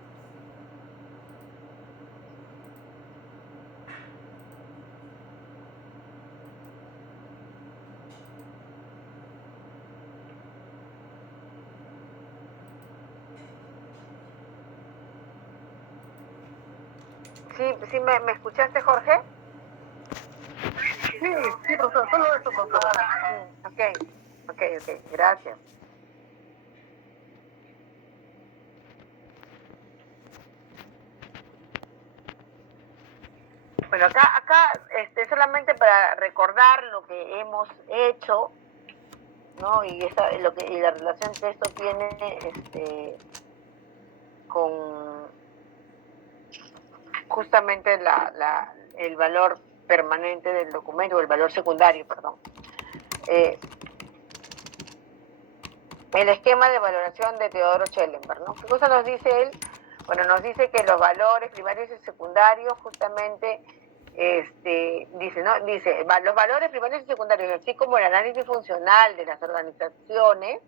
¿Sí me escuchaste, Jorge? Sí, profesor, solo eso, profesor. Ok, gracias. Bueno, acá solamente para recordar lo que hemos hecho, ¿no? Y la relación que esto tiene con justamente el valor permanente del documento, o el valor secundario, perdón. El esquema de valoración de Teodoro Schellenberg, ¿no? ¿Qué cosa nos dice él? Bueno, nos dice que los valores primarios y secundarios justamente dice los valores primarios y secundarios, así como el análisis funcional de las organizaciones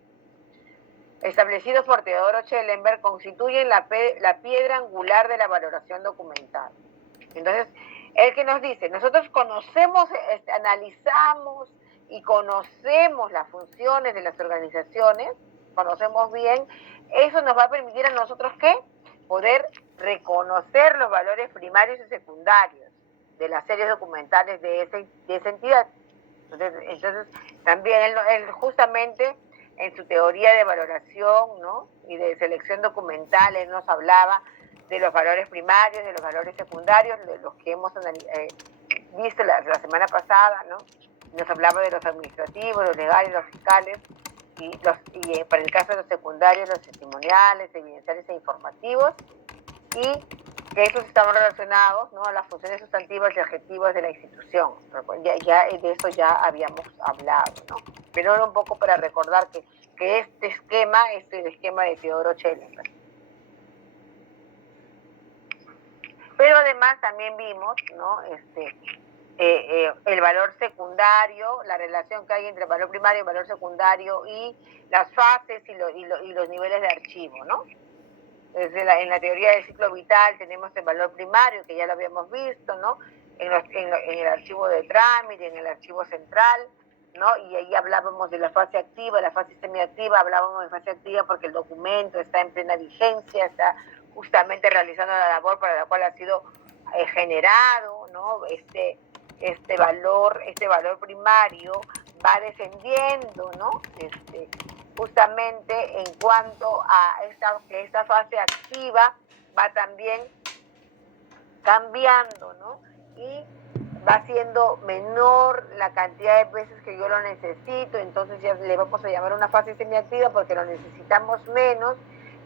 establecidos por Teodoro Schellenberg, constituyen la piedra angular de la valoración documental. Entonces, él que nos dice, nosotros conocemos, analizamos y conocemos las funciones de las organizaciones, conocemos bien, eso nos va a permitir a nosotros ¿qué? Poder reconocer los valores primarios y secundarios de las series documentales de esa entidad. Entonces también él justamente en su teoría de valoración, ¿no? Y de selección documental, él nos hablaba de los valores primarios, de los valores secundarios, de los que hemos visto la semana pasada, ¿no? Nos hablaba de los administrativos, los legales, los fiscales, y para el caso de los secundarios, los testimoniales, evidenciales e informativos, y que esos estaban relacionados, ¿no? A las funciones sustantivas y adjetivas de la institución. Ya de eso ya habíamos hablado, ¿no? Pero era un poco para recordar que este esquema es el esquema de Teodoro Schellenberg. Pero además también vimos, ¿no? El valor secundario, la relación que hay entre el valor primario y el valor secundario, y las fases y los niveles de archivo, ¿no? En la teoría del ciclo vital tenemos el valor primario, que ya lo habíamos visto, ¿no? En el archivo de trámite, en el archivo central, ¿no? Y ahí hablábamos de la fase activa, la fase semiactiva, hablábamos de fase activa porque el documento está en plena vigencia, está justamente realizando la labor para la cual ha sido generado, ¿no? Este valor primario va descendiendo, ¿no? Justamente en cuanto a esta fase activa va también cambiando, ¿no? Y va siendo menor la cantidad de veces que yo lo necesito, entonces ya le vamos a llamar una fase semiactiva porque lo necesitamos menos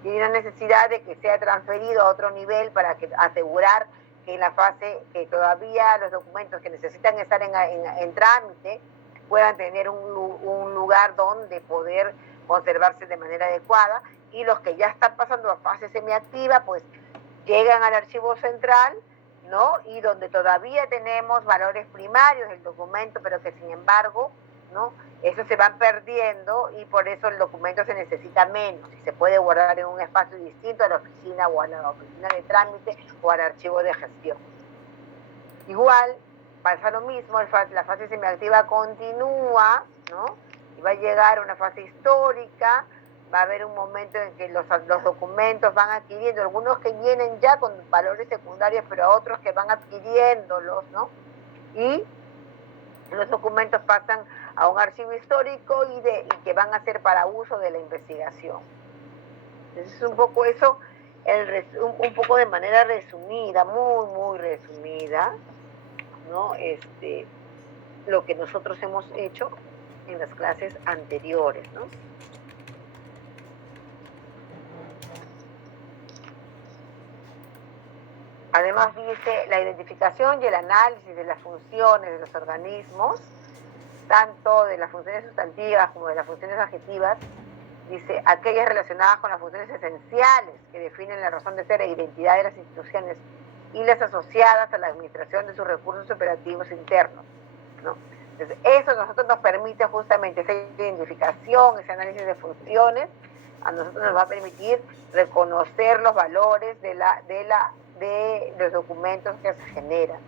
y hay una necesidad de que sea transferido a otro nivel para asegurar que en la fase que todavía los documentos que necesitan estar en trámite puedan tener un lugar donde poder conservarse de manera adecuada, y los que ya están pasando a fase semiactiva pues llegan al archivo central, ¿no? Y donde todavía tenemos valores primarios del documento, pero que sin embargo, ¿no? Esos se van perdiendo y por eso el documento se necesita menos y se puede guardar en un espacio distinto a la oficina o a la oficina de trámite o al archivo de gestión. Igual pasa lo mismo, la fase semiactiva continúa, ¿no? Y va a llegar a una fase histórica, va a haber un momento en que los documentos van adquiriendo, algunos que vienen ya con valores secundarios, pero otros que van adquiriéndolos, ¿no? Y los documentos pasan a un archivo histórico y que van a ser para uso de la investigación. Entonces es un poco eso, un poco de manera resumida, muy resumida, ¿no? Lo que nosotros hemos hecho en las clases anteriores, ¿no? Además dice la identificación y el análisis de las funciones de los organismos, tanto de las funciones sustantivas como de las funciones adjetivas, dice aquellas relacionadas con las funciones esenciales que definen la razón de ser e identidad de las instituciones y las asociadas a la administración de sus recursos operativos internos, ¿no? Entonces, eso a nosotros nos permite justamente esa identificación, ese análisis de funciones, a nosotros nos va a permitir reconocer los valores de los documentos que se generan.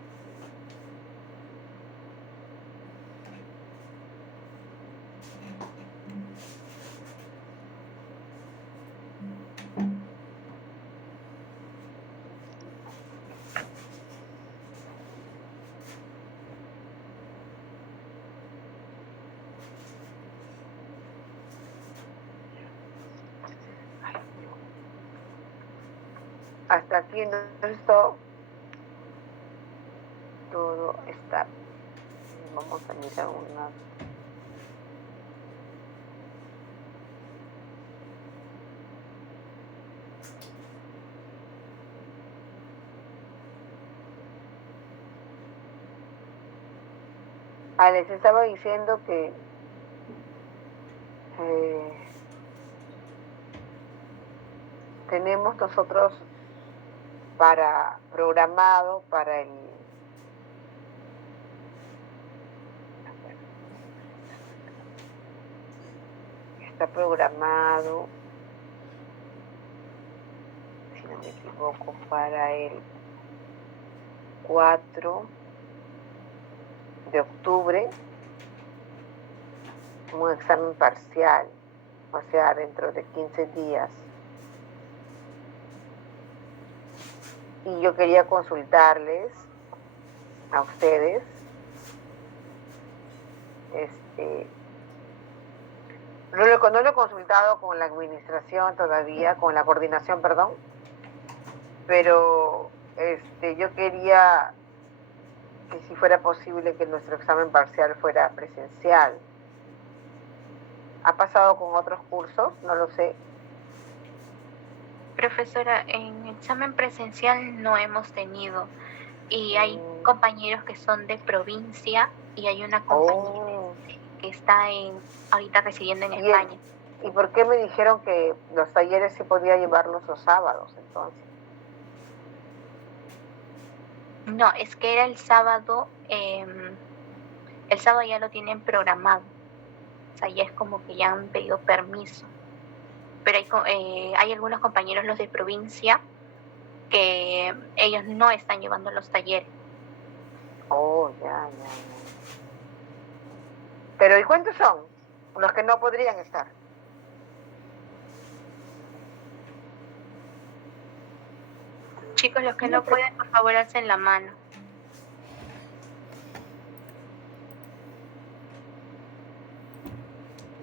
Hasta aquí esto todo está. Vamos a mirar unas. Les estaba diciendo que tenemos nosotros programado para está programado, si no me equivoco, para el 4 de octubre un examen parcial, o sea, dentro de 15 días. Y yo quería consultarles a ustedes, no lo he consultado con la administración todavía, con la coordinación, perdón, pero yo quería que si fuera posible que nuestro examen parcial fuera presencial. ¿Ha pasado con otros cursos? No lo sé. Profesora, en examen presencial no hemos tenido, y hay compañeros que son de provincia y hay una compañera que está ahorita residiendo en España. ¿Y por qué me dijeron que los talleres sí podía llevarlos los sábados entonces? No, es que era el sábado ya lo tienen programado, o sea, ya es como que ya han pedido permiso. Pero hay algunos compañeros, los de provincia, que ellos no están llevando los talleres. Ya. Pero ¿y cuántos son los que no podrían estar? Chicos, los que no pueden, por favor, alcen la mano.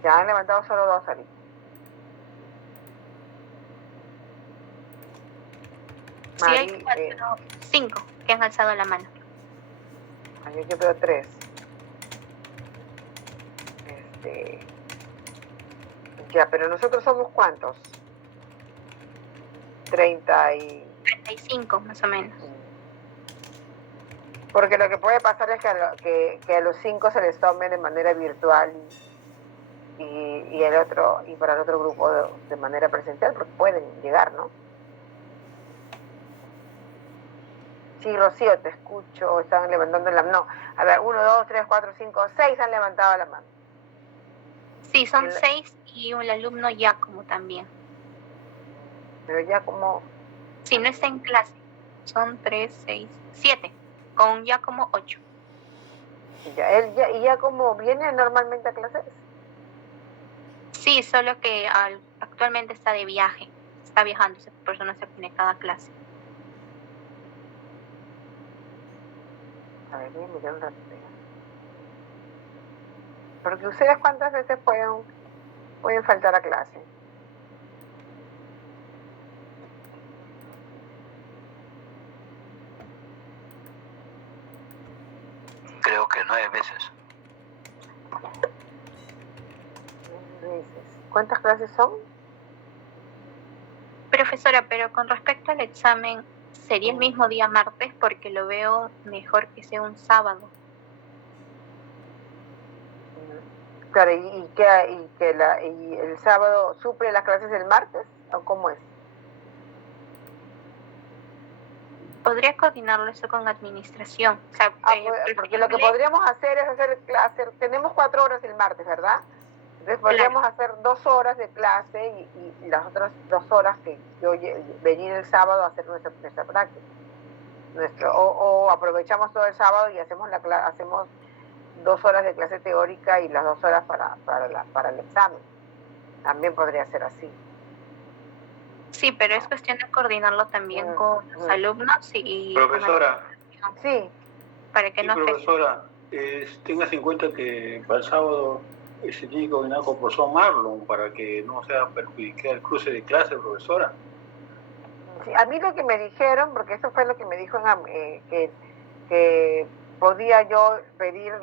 Ya han levantado solo 2 ahorita. Sí, hay 5 que han alzado la mano. Yo veo 3. Ya, pero nosotros somos ¿cuántos? 35 más o menos. Porque lo que puede pasar es que a los 5 se les tome de manera virtual y para el otro grupo de manera presencial, porque pueden llegar, ¿no? Sí, Rocío, te escucho, están levantando la mano. No, a ver, 1, 2, 3, 4, 5, 6 han levantado la mano. Sí, son 6 y un alumno Giacomo también. Pero Giacomo... Sí, no está en clase. Son 3, 6, 7. Con Giacomo 8. ¿Y Giacomo viene normalmente a clases? Sí, solo que actualmente está de viaje. Está viajando, por eso no se pone cada clase. A ver, voy a mirar un ratito. Porque ustedes ¿cuántas veces pueden faltar a clase? Creo que 9 veces. 9 veces. ¿Cuántas clases son? Profesora, pero con respecto al examen, sería el mismo día martes porque lo veo mejor que sea un sábado. Claro, y el sábado suple las clases del martes, ¿o cómo es? Podría coordinarlo eso con administración. O sea, porque lo que podríamos hacer es tenemos 4 horas el martes, ¿verdad? Entonces podríamos hacer 2 horas de clase y las otras 2 horas que yo venir el sábado a hacer nuestra práctica. O aprovechamos todo el sábado y hacemos 2 horas de clase teórica y las 2 horas para el examen. También podría ser así. Sí, pero es cuestión de coordinarlo también con los alumnos y Profesora. Sí. Para que no afecte. Profesora, tengas en cuenta que para el sábado se tiene que coordinar con el profesor Marlon para que no sea perjudicado el cruce de clase, profesora. Sí, a mí lo que me dijeron, porque eso fue lo que me dijo que podía yo pedir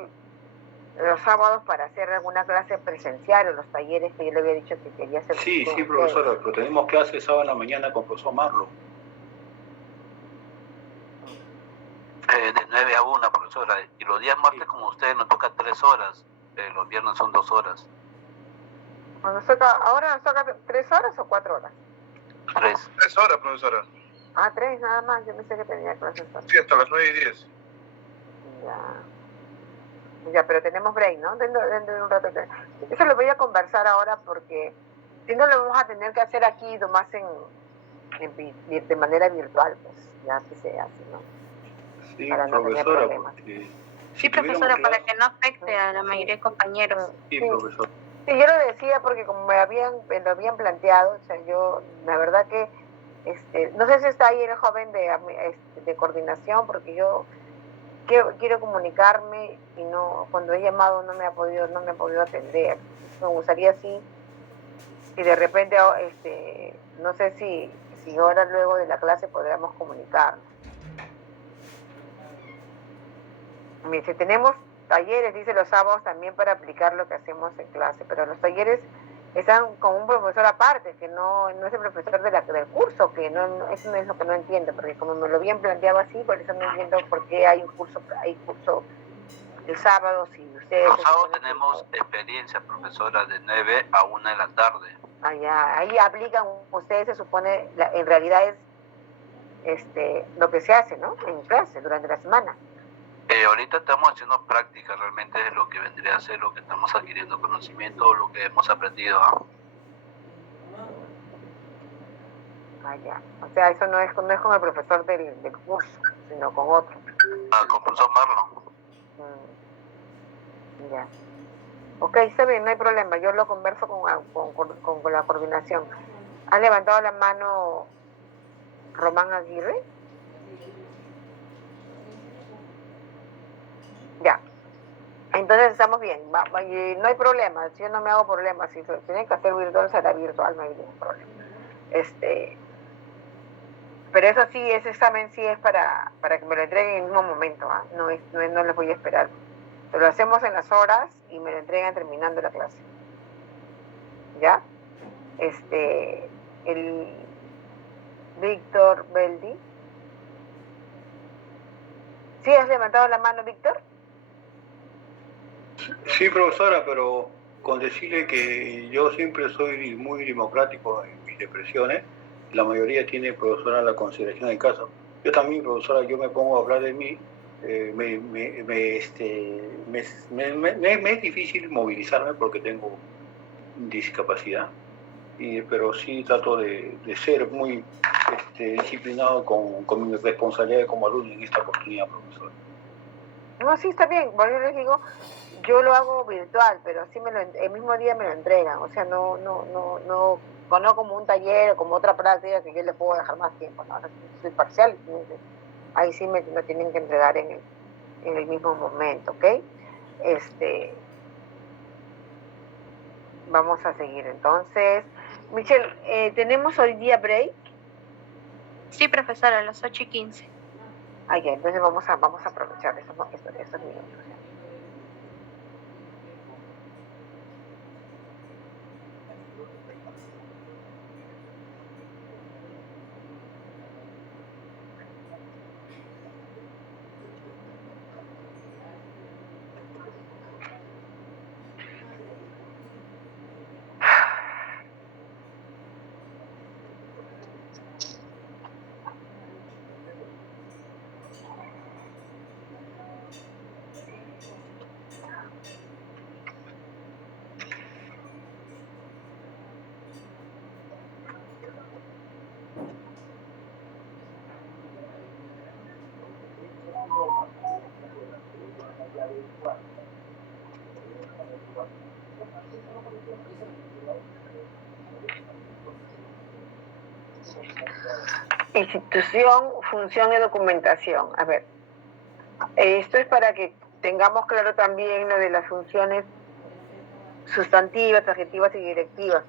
los sábados para hacer alguna clase presencial o los talleres que yo le había dicho que quería hacer. Sí, profesora, pero tenemos clase sábado en la mañana con el profesor Marlon. De 9 a 1, profesora. Y los días martes, como ustedes, nos toca 3 horas. Los viernes son 2 horas. ¿Ahora nos toca 3 horas o 4 horas? 3. 3 horas, profesora. 3 nada más. Yo pensé que tenía clases. Sí, hasta las 9:10. Ya, pero tenemos break, ¿no? Dentro de un rato. Eso lo voy a conversar ahora porque si no lo vamos a tener que hacer aquí nomás de manera virtual, pues ya que se hace, ¿no? Sí, para no tener profesora, problemas. Sí, profesora, para que no afecte a la mayoría de compañeros. Sí, profesor. Sí, yo lo decía porque como me lo habían planteado, o sea, yo, la verdad que, no sé si está ahí el joven de coordinación, porque yo quiero comunicarme y no, cuando he llamado no me ha podido atender. Me gustaría sí, y de repente, no sé si ahora luego de la clase podríamos comunicarnos. Si tenemos talleres, dice los sábados también para aplicar lo que hacemos en clase, pero los talleres están con un profesor aparte, que no es el profesor del curso, que eso no es lo que no entiendo, porque como me lo habían planteado así, por eso no entiendo por qué hay curso el sábado, si ustedes... Los sábados tenemos experiencia, profesora, de 9 a 1 de la tarde. Ahí aplican ustedes, se supone, en realidad es lo que se hace, ¿no? En clase, durante la semana. Ahorita estamos haciendo prácticas realmente de lo que vendría a ser lo que estamos adquiriendo conocimiento o lo que hemos aprendido. Ya. O sea, eso no es con el profesor del curso, sino con otro. Con el profesor Marlon. Ya. Ok, está bien, no hay problema. Yo lo converso con la coordinación. ¿Ha levantado la mano Román Aguirre? Ya. Entonces estamos bien. No hay problema. Yo no me hago problema. Si se tiene que hacer virtual, será virtual, no hay ningún problema. Pero eso sí, ese examen sí es para que me lo entreguen en el mismo momento. No les voy a esperar. Lo hacemos en las horas y me lo entregan terminando la clase. ¿Ya? El Víctor Beldi. ¿Sí has levantado la mano, Víctor? Sí, profesora, pero con decirle que yo siempre soy muy democrático en mis expresiones. La mayoría tiene, profesora, la consideración del caso. Yo también, profesora, yo me pongo a hablar de mí. Me es difícil movilizarme porque tengo discapacidad, pero sí trato de ser muy disciplinado con mi responsabilidad como alumno en esta oportunidad, profesor. No, sí, está bien. Bueno, yo les digo, yo lo hago virtual, pero así el mismo día me lo entregan. O sea, no como un taller o como otra práctica que yo le puedo dejar más tiempo. No, soy parcial. Ahí sí me lo tienen que entregar en el mismo momento, ¿ok? Vamos a seguir entonces. Michelle, ¿tenemos hoy día break? Sí, profesora, a las 8:15. Ya, entonces vamos a aprovechar esos minutos. Institución, función y documentación. A ver, esto es para que tengamos claro también lo de las funciones sustantivas, adjetivas y directivas.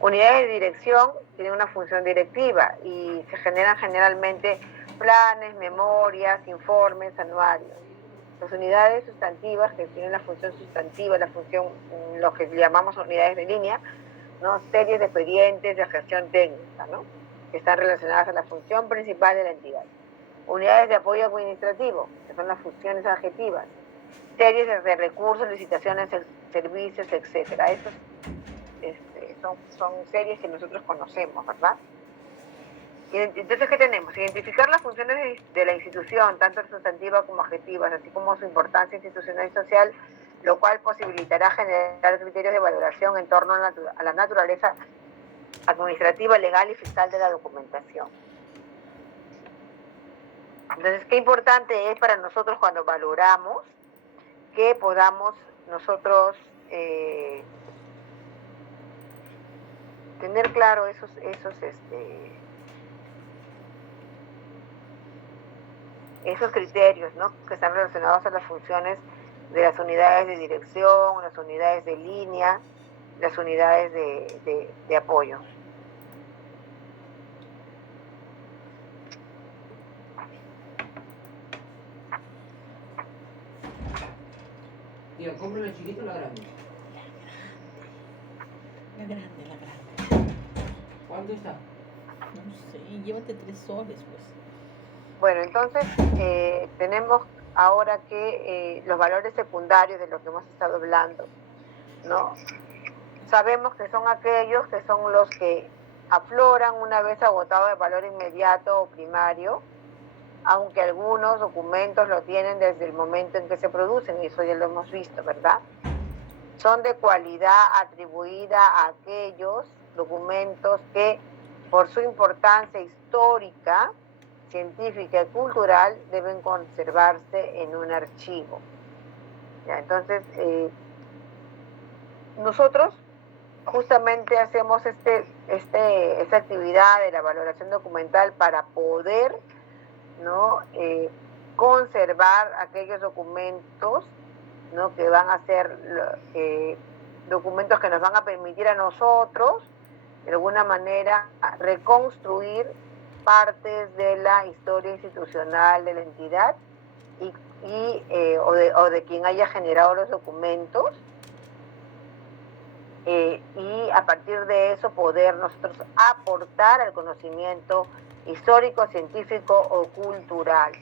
Unidades de dirección tienen una función directiva y se generan generalmente planes, memorias, informes, anuarios. Las unidades sustantivas, que tienen la función sustantiva, la función, lo que llamamos unidades de línea, ¿no? Series de expedientes de gestión técnica, ¿no? Que están relacionadas a la función principal de la entidad. Unidades de apoyo administrativo, que son las funciones adjetivas. Series de recursos, licitaciones, servicios, etcétera. Estos son series que nosotros conocemos, ¿verdad? Entonces, ¿qué tenemos? Identificar las funciones de la institución, tanto sustantivas como adjetivas, así como su importancia institucional y social, lo cual posibilitará generar criterios de valoración en torno a la naturaleza administrativa, legal y fiscal de la documentación. Entonces, qué importante es para nosotros cuando valoramos que podamos nosotros tener claro esos criterios, ¿no? Que están relacionados a las funciones de las unidades de dirección, las unidades de línea, las unidades de apoyo. Tío, ¿compro la chiquita o la grande? La grande. ¿Cuánto está? No sé, llévate 3 soles, pues. Bueno, entonces tenemos ahora que los valores secundarios de lo que hemos estado hablando, ¿no? Sabemos que son aquellos que son los que afloran una vez agotado el valor inmediato o primario, aunque algunos documentos lo tienen desde el momento en que se producen, y eso ya lo hemos visto, ¿verdad? Son de cualidad atribuida a aquellos documentos que, por su importancia histórica, científica y cultural, deben conservarse en un archivo. ¿Ya? Entonces, nosotros justamente hacemos esta actividad de la valoración documental para poder, ¿no? Conservar aquellos documentos, ¿no? Que van a ser documentos que nos van a permitir a nosotros, de alguna manera, reconstruir partes de la historia institucional de la entidad o de quien haya generado los documentos, y a partir de eso poder nosotros aportar al conocimiento histórico, científico o cultural.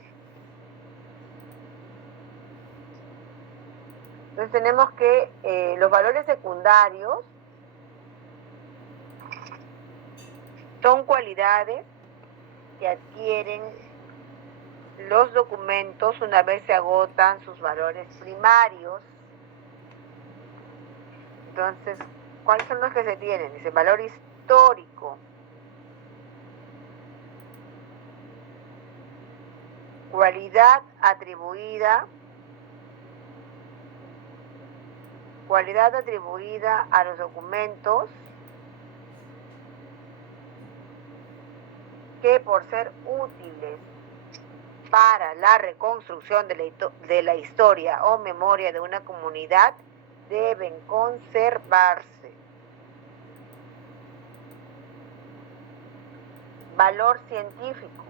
Entonces tenemos que los valores secundarios son cualidades que adquieren los documentos una vez se agotan sus valores primarios. Entonces, ¿cuáles son los que se tienen? Dice valor histórico, cualidad atribuida a los documentos que, por ser útiles para la reconstrucción de la historia o memoria de una comunidad, deben conservarse. Valor científico,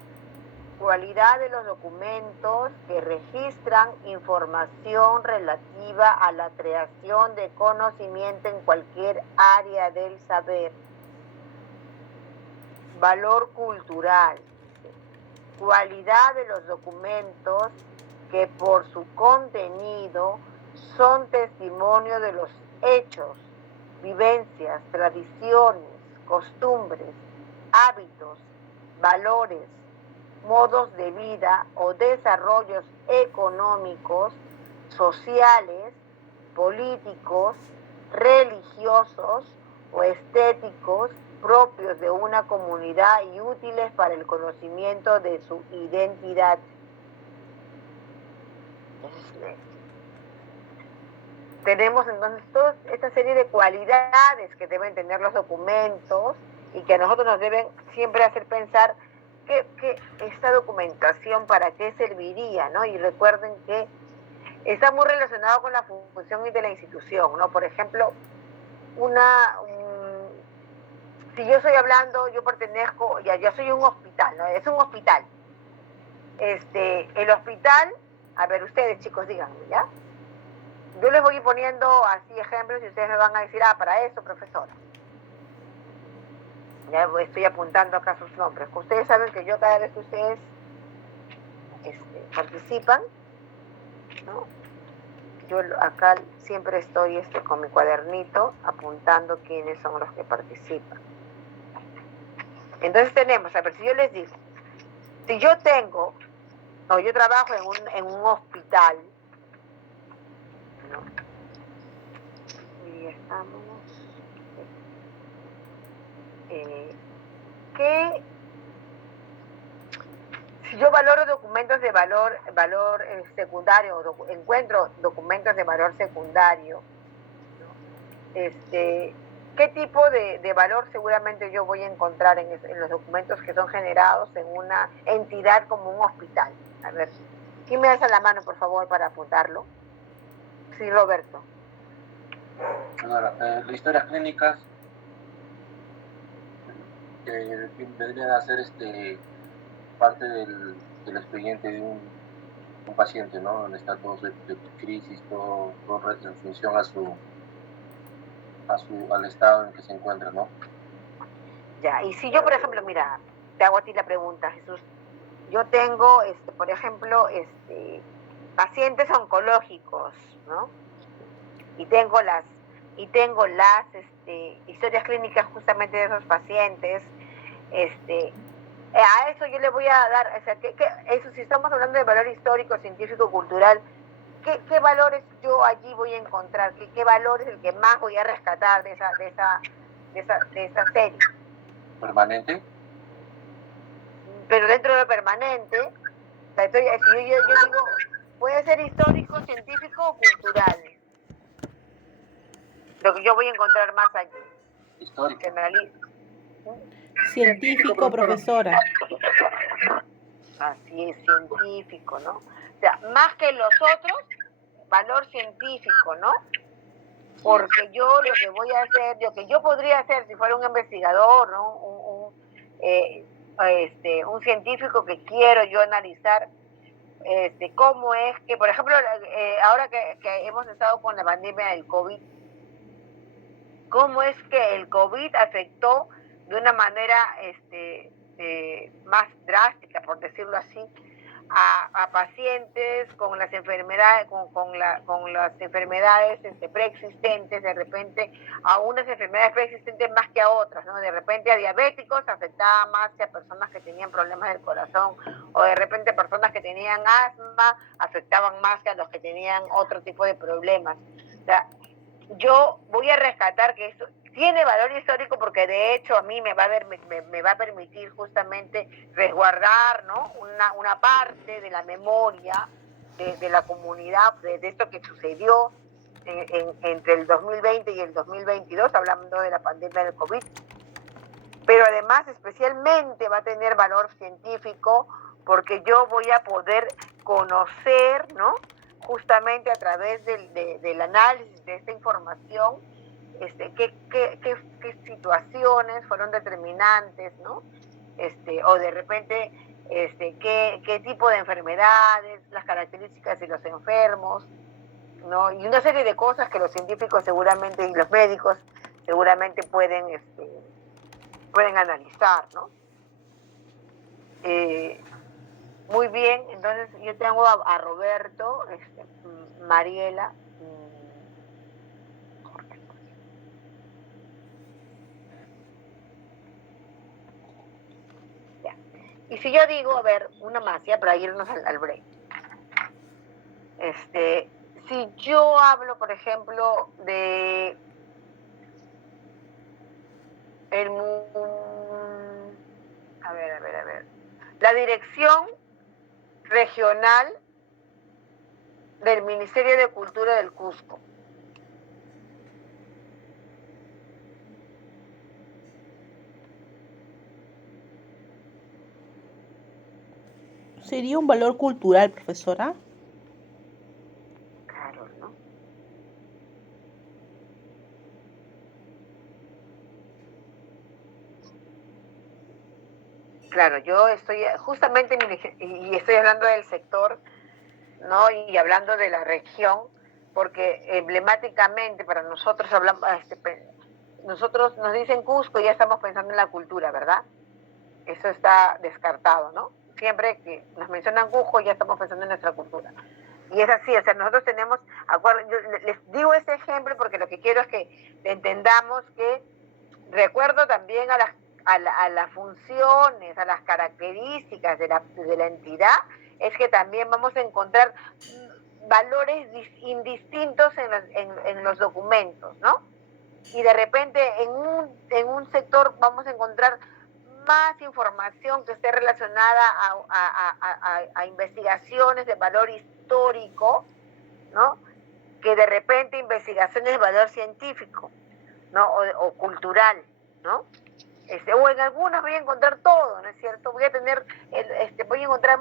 cualidad de los documentos que registran información relativa a la creación de conocimiento en cualquier área del saber. Valor cultural, cualidad de los documentos que por su contenido son testimonio de los hechos, vivencias, tradiciones, costumbres, hábitos, valores, modos de vida o desarrollos económicos, sociales, políticos, religiosos o estéticos propios de una comunidad y útiles para el conocimiento de su identidad. Tenemos entonces toda esta serie de cualidades que deben tener los documentos y que a nosotros nos deben siempre hacer pensar esta documentación para qué serviría, ¿no? Y recuerden que está muy relacionado con la función de la institución, ¿no? Por ejemplo, si yo estoy hablando, yo pertenezco, yo soy un hospital, ¿no? Es un hospital. El hospital, a ver, ustedes chicos, díganme, ¿ya? Yo les voy poniendo así ejemplos y ustedes me van a decir, para eso, profesora. Ya estoy apuntando acá sus nombres. Ustedes saben que yo cada vez que ustedes participan, ¿no? Yo acá siempre estoy con mi cuadernito apuntando quiénes son los que participan. Entonces tenemos, a ver, si yo les digo, si yo tengo, o yo trabajo en un hospital, ¿no? Y estamos, si yo valoro documentos de valor secundario, encuentro documentos de valor secundario, ¿no? ¿Qué tipo de valor seguramente yo voy a encontrar en los documentos que son generados en una entidad como un hospital? A ver, ¿quién me alza la mano, por favor, para apuntarlo? Sí, Roberto. Las historias clínicas vendrían a ser parte del expediente de un paciente, ¿no? En estados de crisis, todo en función al estado en que se encuentra, ¿no? Ya, y si yo, por ejemplo, mira, te hago a ti la pregunta, Jesús. Yo tengo, por ejemplo, pacientes oncológicos, ¿no? Y tengo las historias clínicas justamente de esos pacientes. A eso yo le voy a dar, o sea, eso, si estamos hablando de valor histórico, científico, cultural, ¿qué valores yo allí voy a encontrar? ¿Qué valor es el que más voy a rescatar de esa serie? ¿Permanente? Pero dentro de lo permanente, o sea, yo digo, puede ser histórico, científico o cultural. Lo que yo voy a encontrar más allí. Histórico. Científico, profesora. Así es, científico, ¿no? O sea, más que los otros, valor científico, ¿no? Porque yo lo que voy a hacer, lo que yo podría hacer si fuera un investigador, ¿no? Un científico que quiero yo analizar, cómo es que, por ejemplo, ahora que hemos estado con la pandemia del COVID, cómo es que el COVID afectó de una manera más drástica, por decirlo así, a pacientes con las enfermedades, con las enfermedades preexistentes, de repente a unas enfermedades preexistentes más que a otras, ¿no? De repente a diabéticos afectaba más que a personas que tenían problemas del corazón, o de repente personas que tenían asma afectaban más que a los que tenían otro tipo de problemas. O sea, yo voy a rescatar que esto tiene valor histórico porque de hecho a mí me va a permitir justamente resguardar, ¿no? una parte de la memoria de la comunidad de esto que sucedió entre el 2020 y el 2022, hablando de la pandemia del COVID. Pero además especialmente va a tener valor científico porque yo voy a poder conocer, ¿no? Justamente a través del análisis de esta información, qué situaciones fueron determinantes, ¿no? O de repente, qué tipo de enfermedades, las características de los enfermos, ¿no? Y una serie de cosas que los científicos seguramente y los médicos seguramente pueden analizar, ¿no? Muy bien, entonces yo tengo a Roberto, Mariela, ya. Y si yo digo, a ver, una más, ya para irnos al break. Si yo hablo, por ejemplo, de la Dirección Regional del Ministerio de Cultura del Cusco. ¿Sería un valor cultural, profesora? Claro, ¿no? Claro, yo estoy justamente y estoy hablando del sector, ¿no? Y hablando de la región, porque emblemáticamente para nosotros hablamos, nosotros nos dicen Cusco y ya estamos pensando en la cultura, ¿verdad? Eso está descartado, ¿no? Siempre que nos mencionan Cusco ya estamos pensando en nuestra cultura. Y es así, o sea, nosotros tenemos, yo les digo este ejemplo porque lo que quiero es que entendamos que, recuerdo también a las funciones, a las características de la entidad, es que también vamos a encontrar valores indistintos en los documentos, ¿no? Y de repente en un sector vamos a encontrar más información que esté relacionada a investigaciones de valor histórico, ¿no? Que de repente investigaciones de valor científico, ¿no? O cultural, ¿no? O en algunas voy a encontrar todo, ¿no es cierto? Voy a encontrar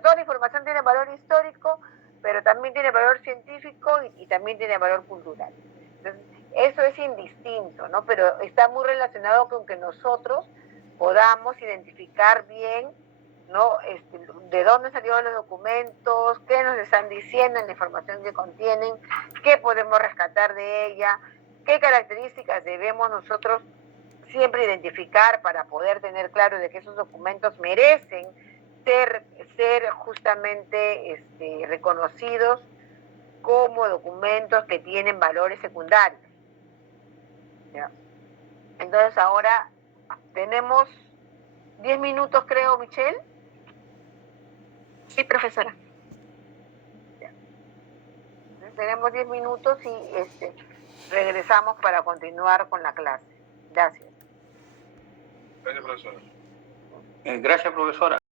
toda la información tiene valor histórico, pero también tiene valor científico y también tiene valor cultural. Entonces, eso es indistinto, ¿no? Pero está muy relacionado con que nosotros podamos identificar bien, ¿no? De dónde salieron los documentos, qué nos están diciendo en la información que contienen, qué podemos rescatar de ella, qué características debemos nosotros siempre identificar para poder tener claro de que esos documentos merecen ser justamente reconocidos como documentos que tienen valores secundarios. ¿Ya? Entonces ahora tenemos 10 minutos, creo, Michelle. Sí, profesora. Ya. Entonces, tenemos 10 minutos y regresamos para continuar con la clase. Gracias. Gracias, profesora. Gracias, profesora.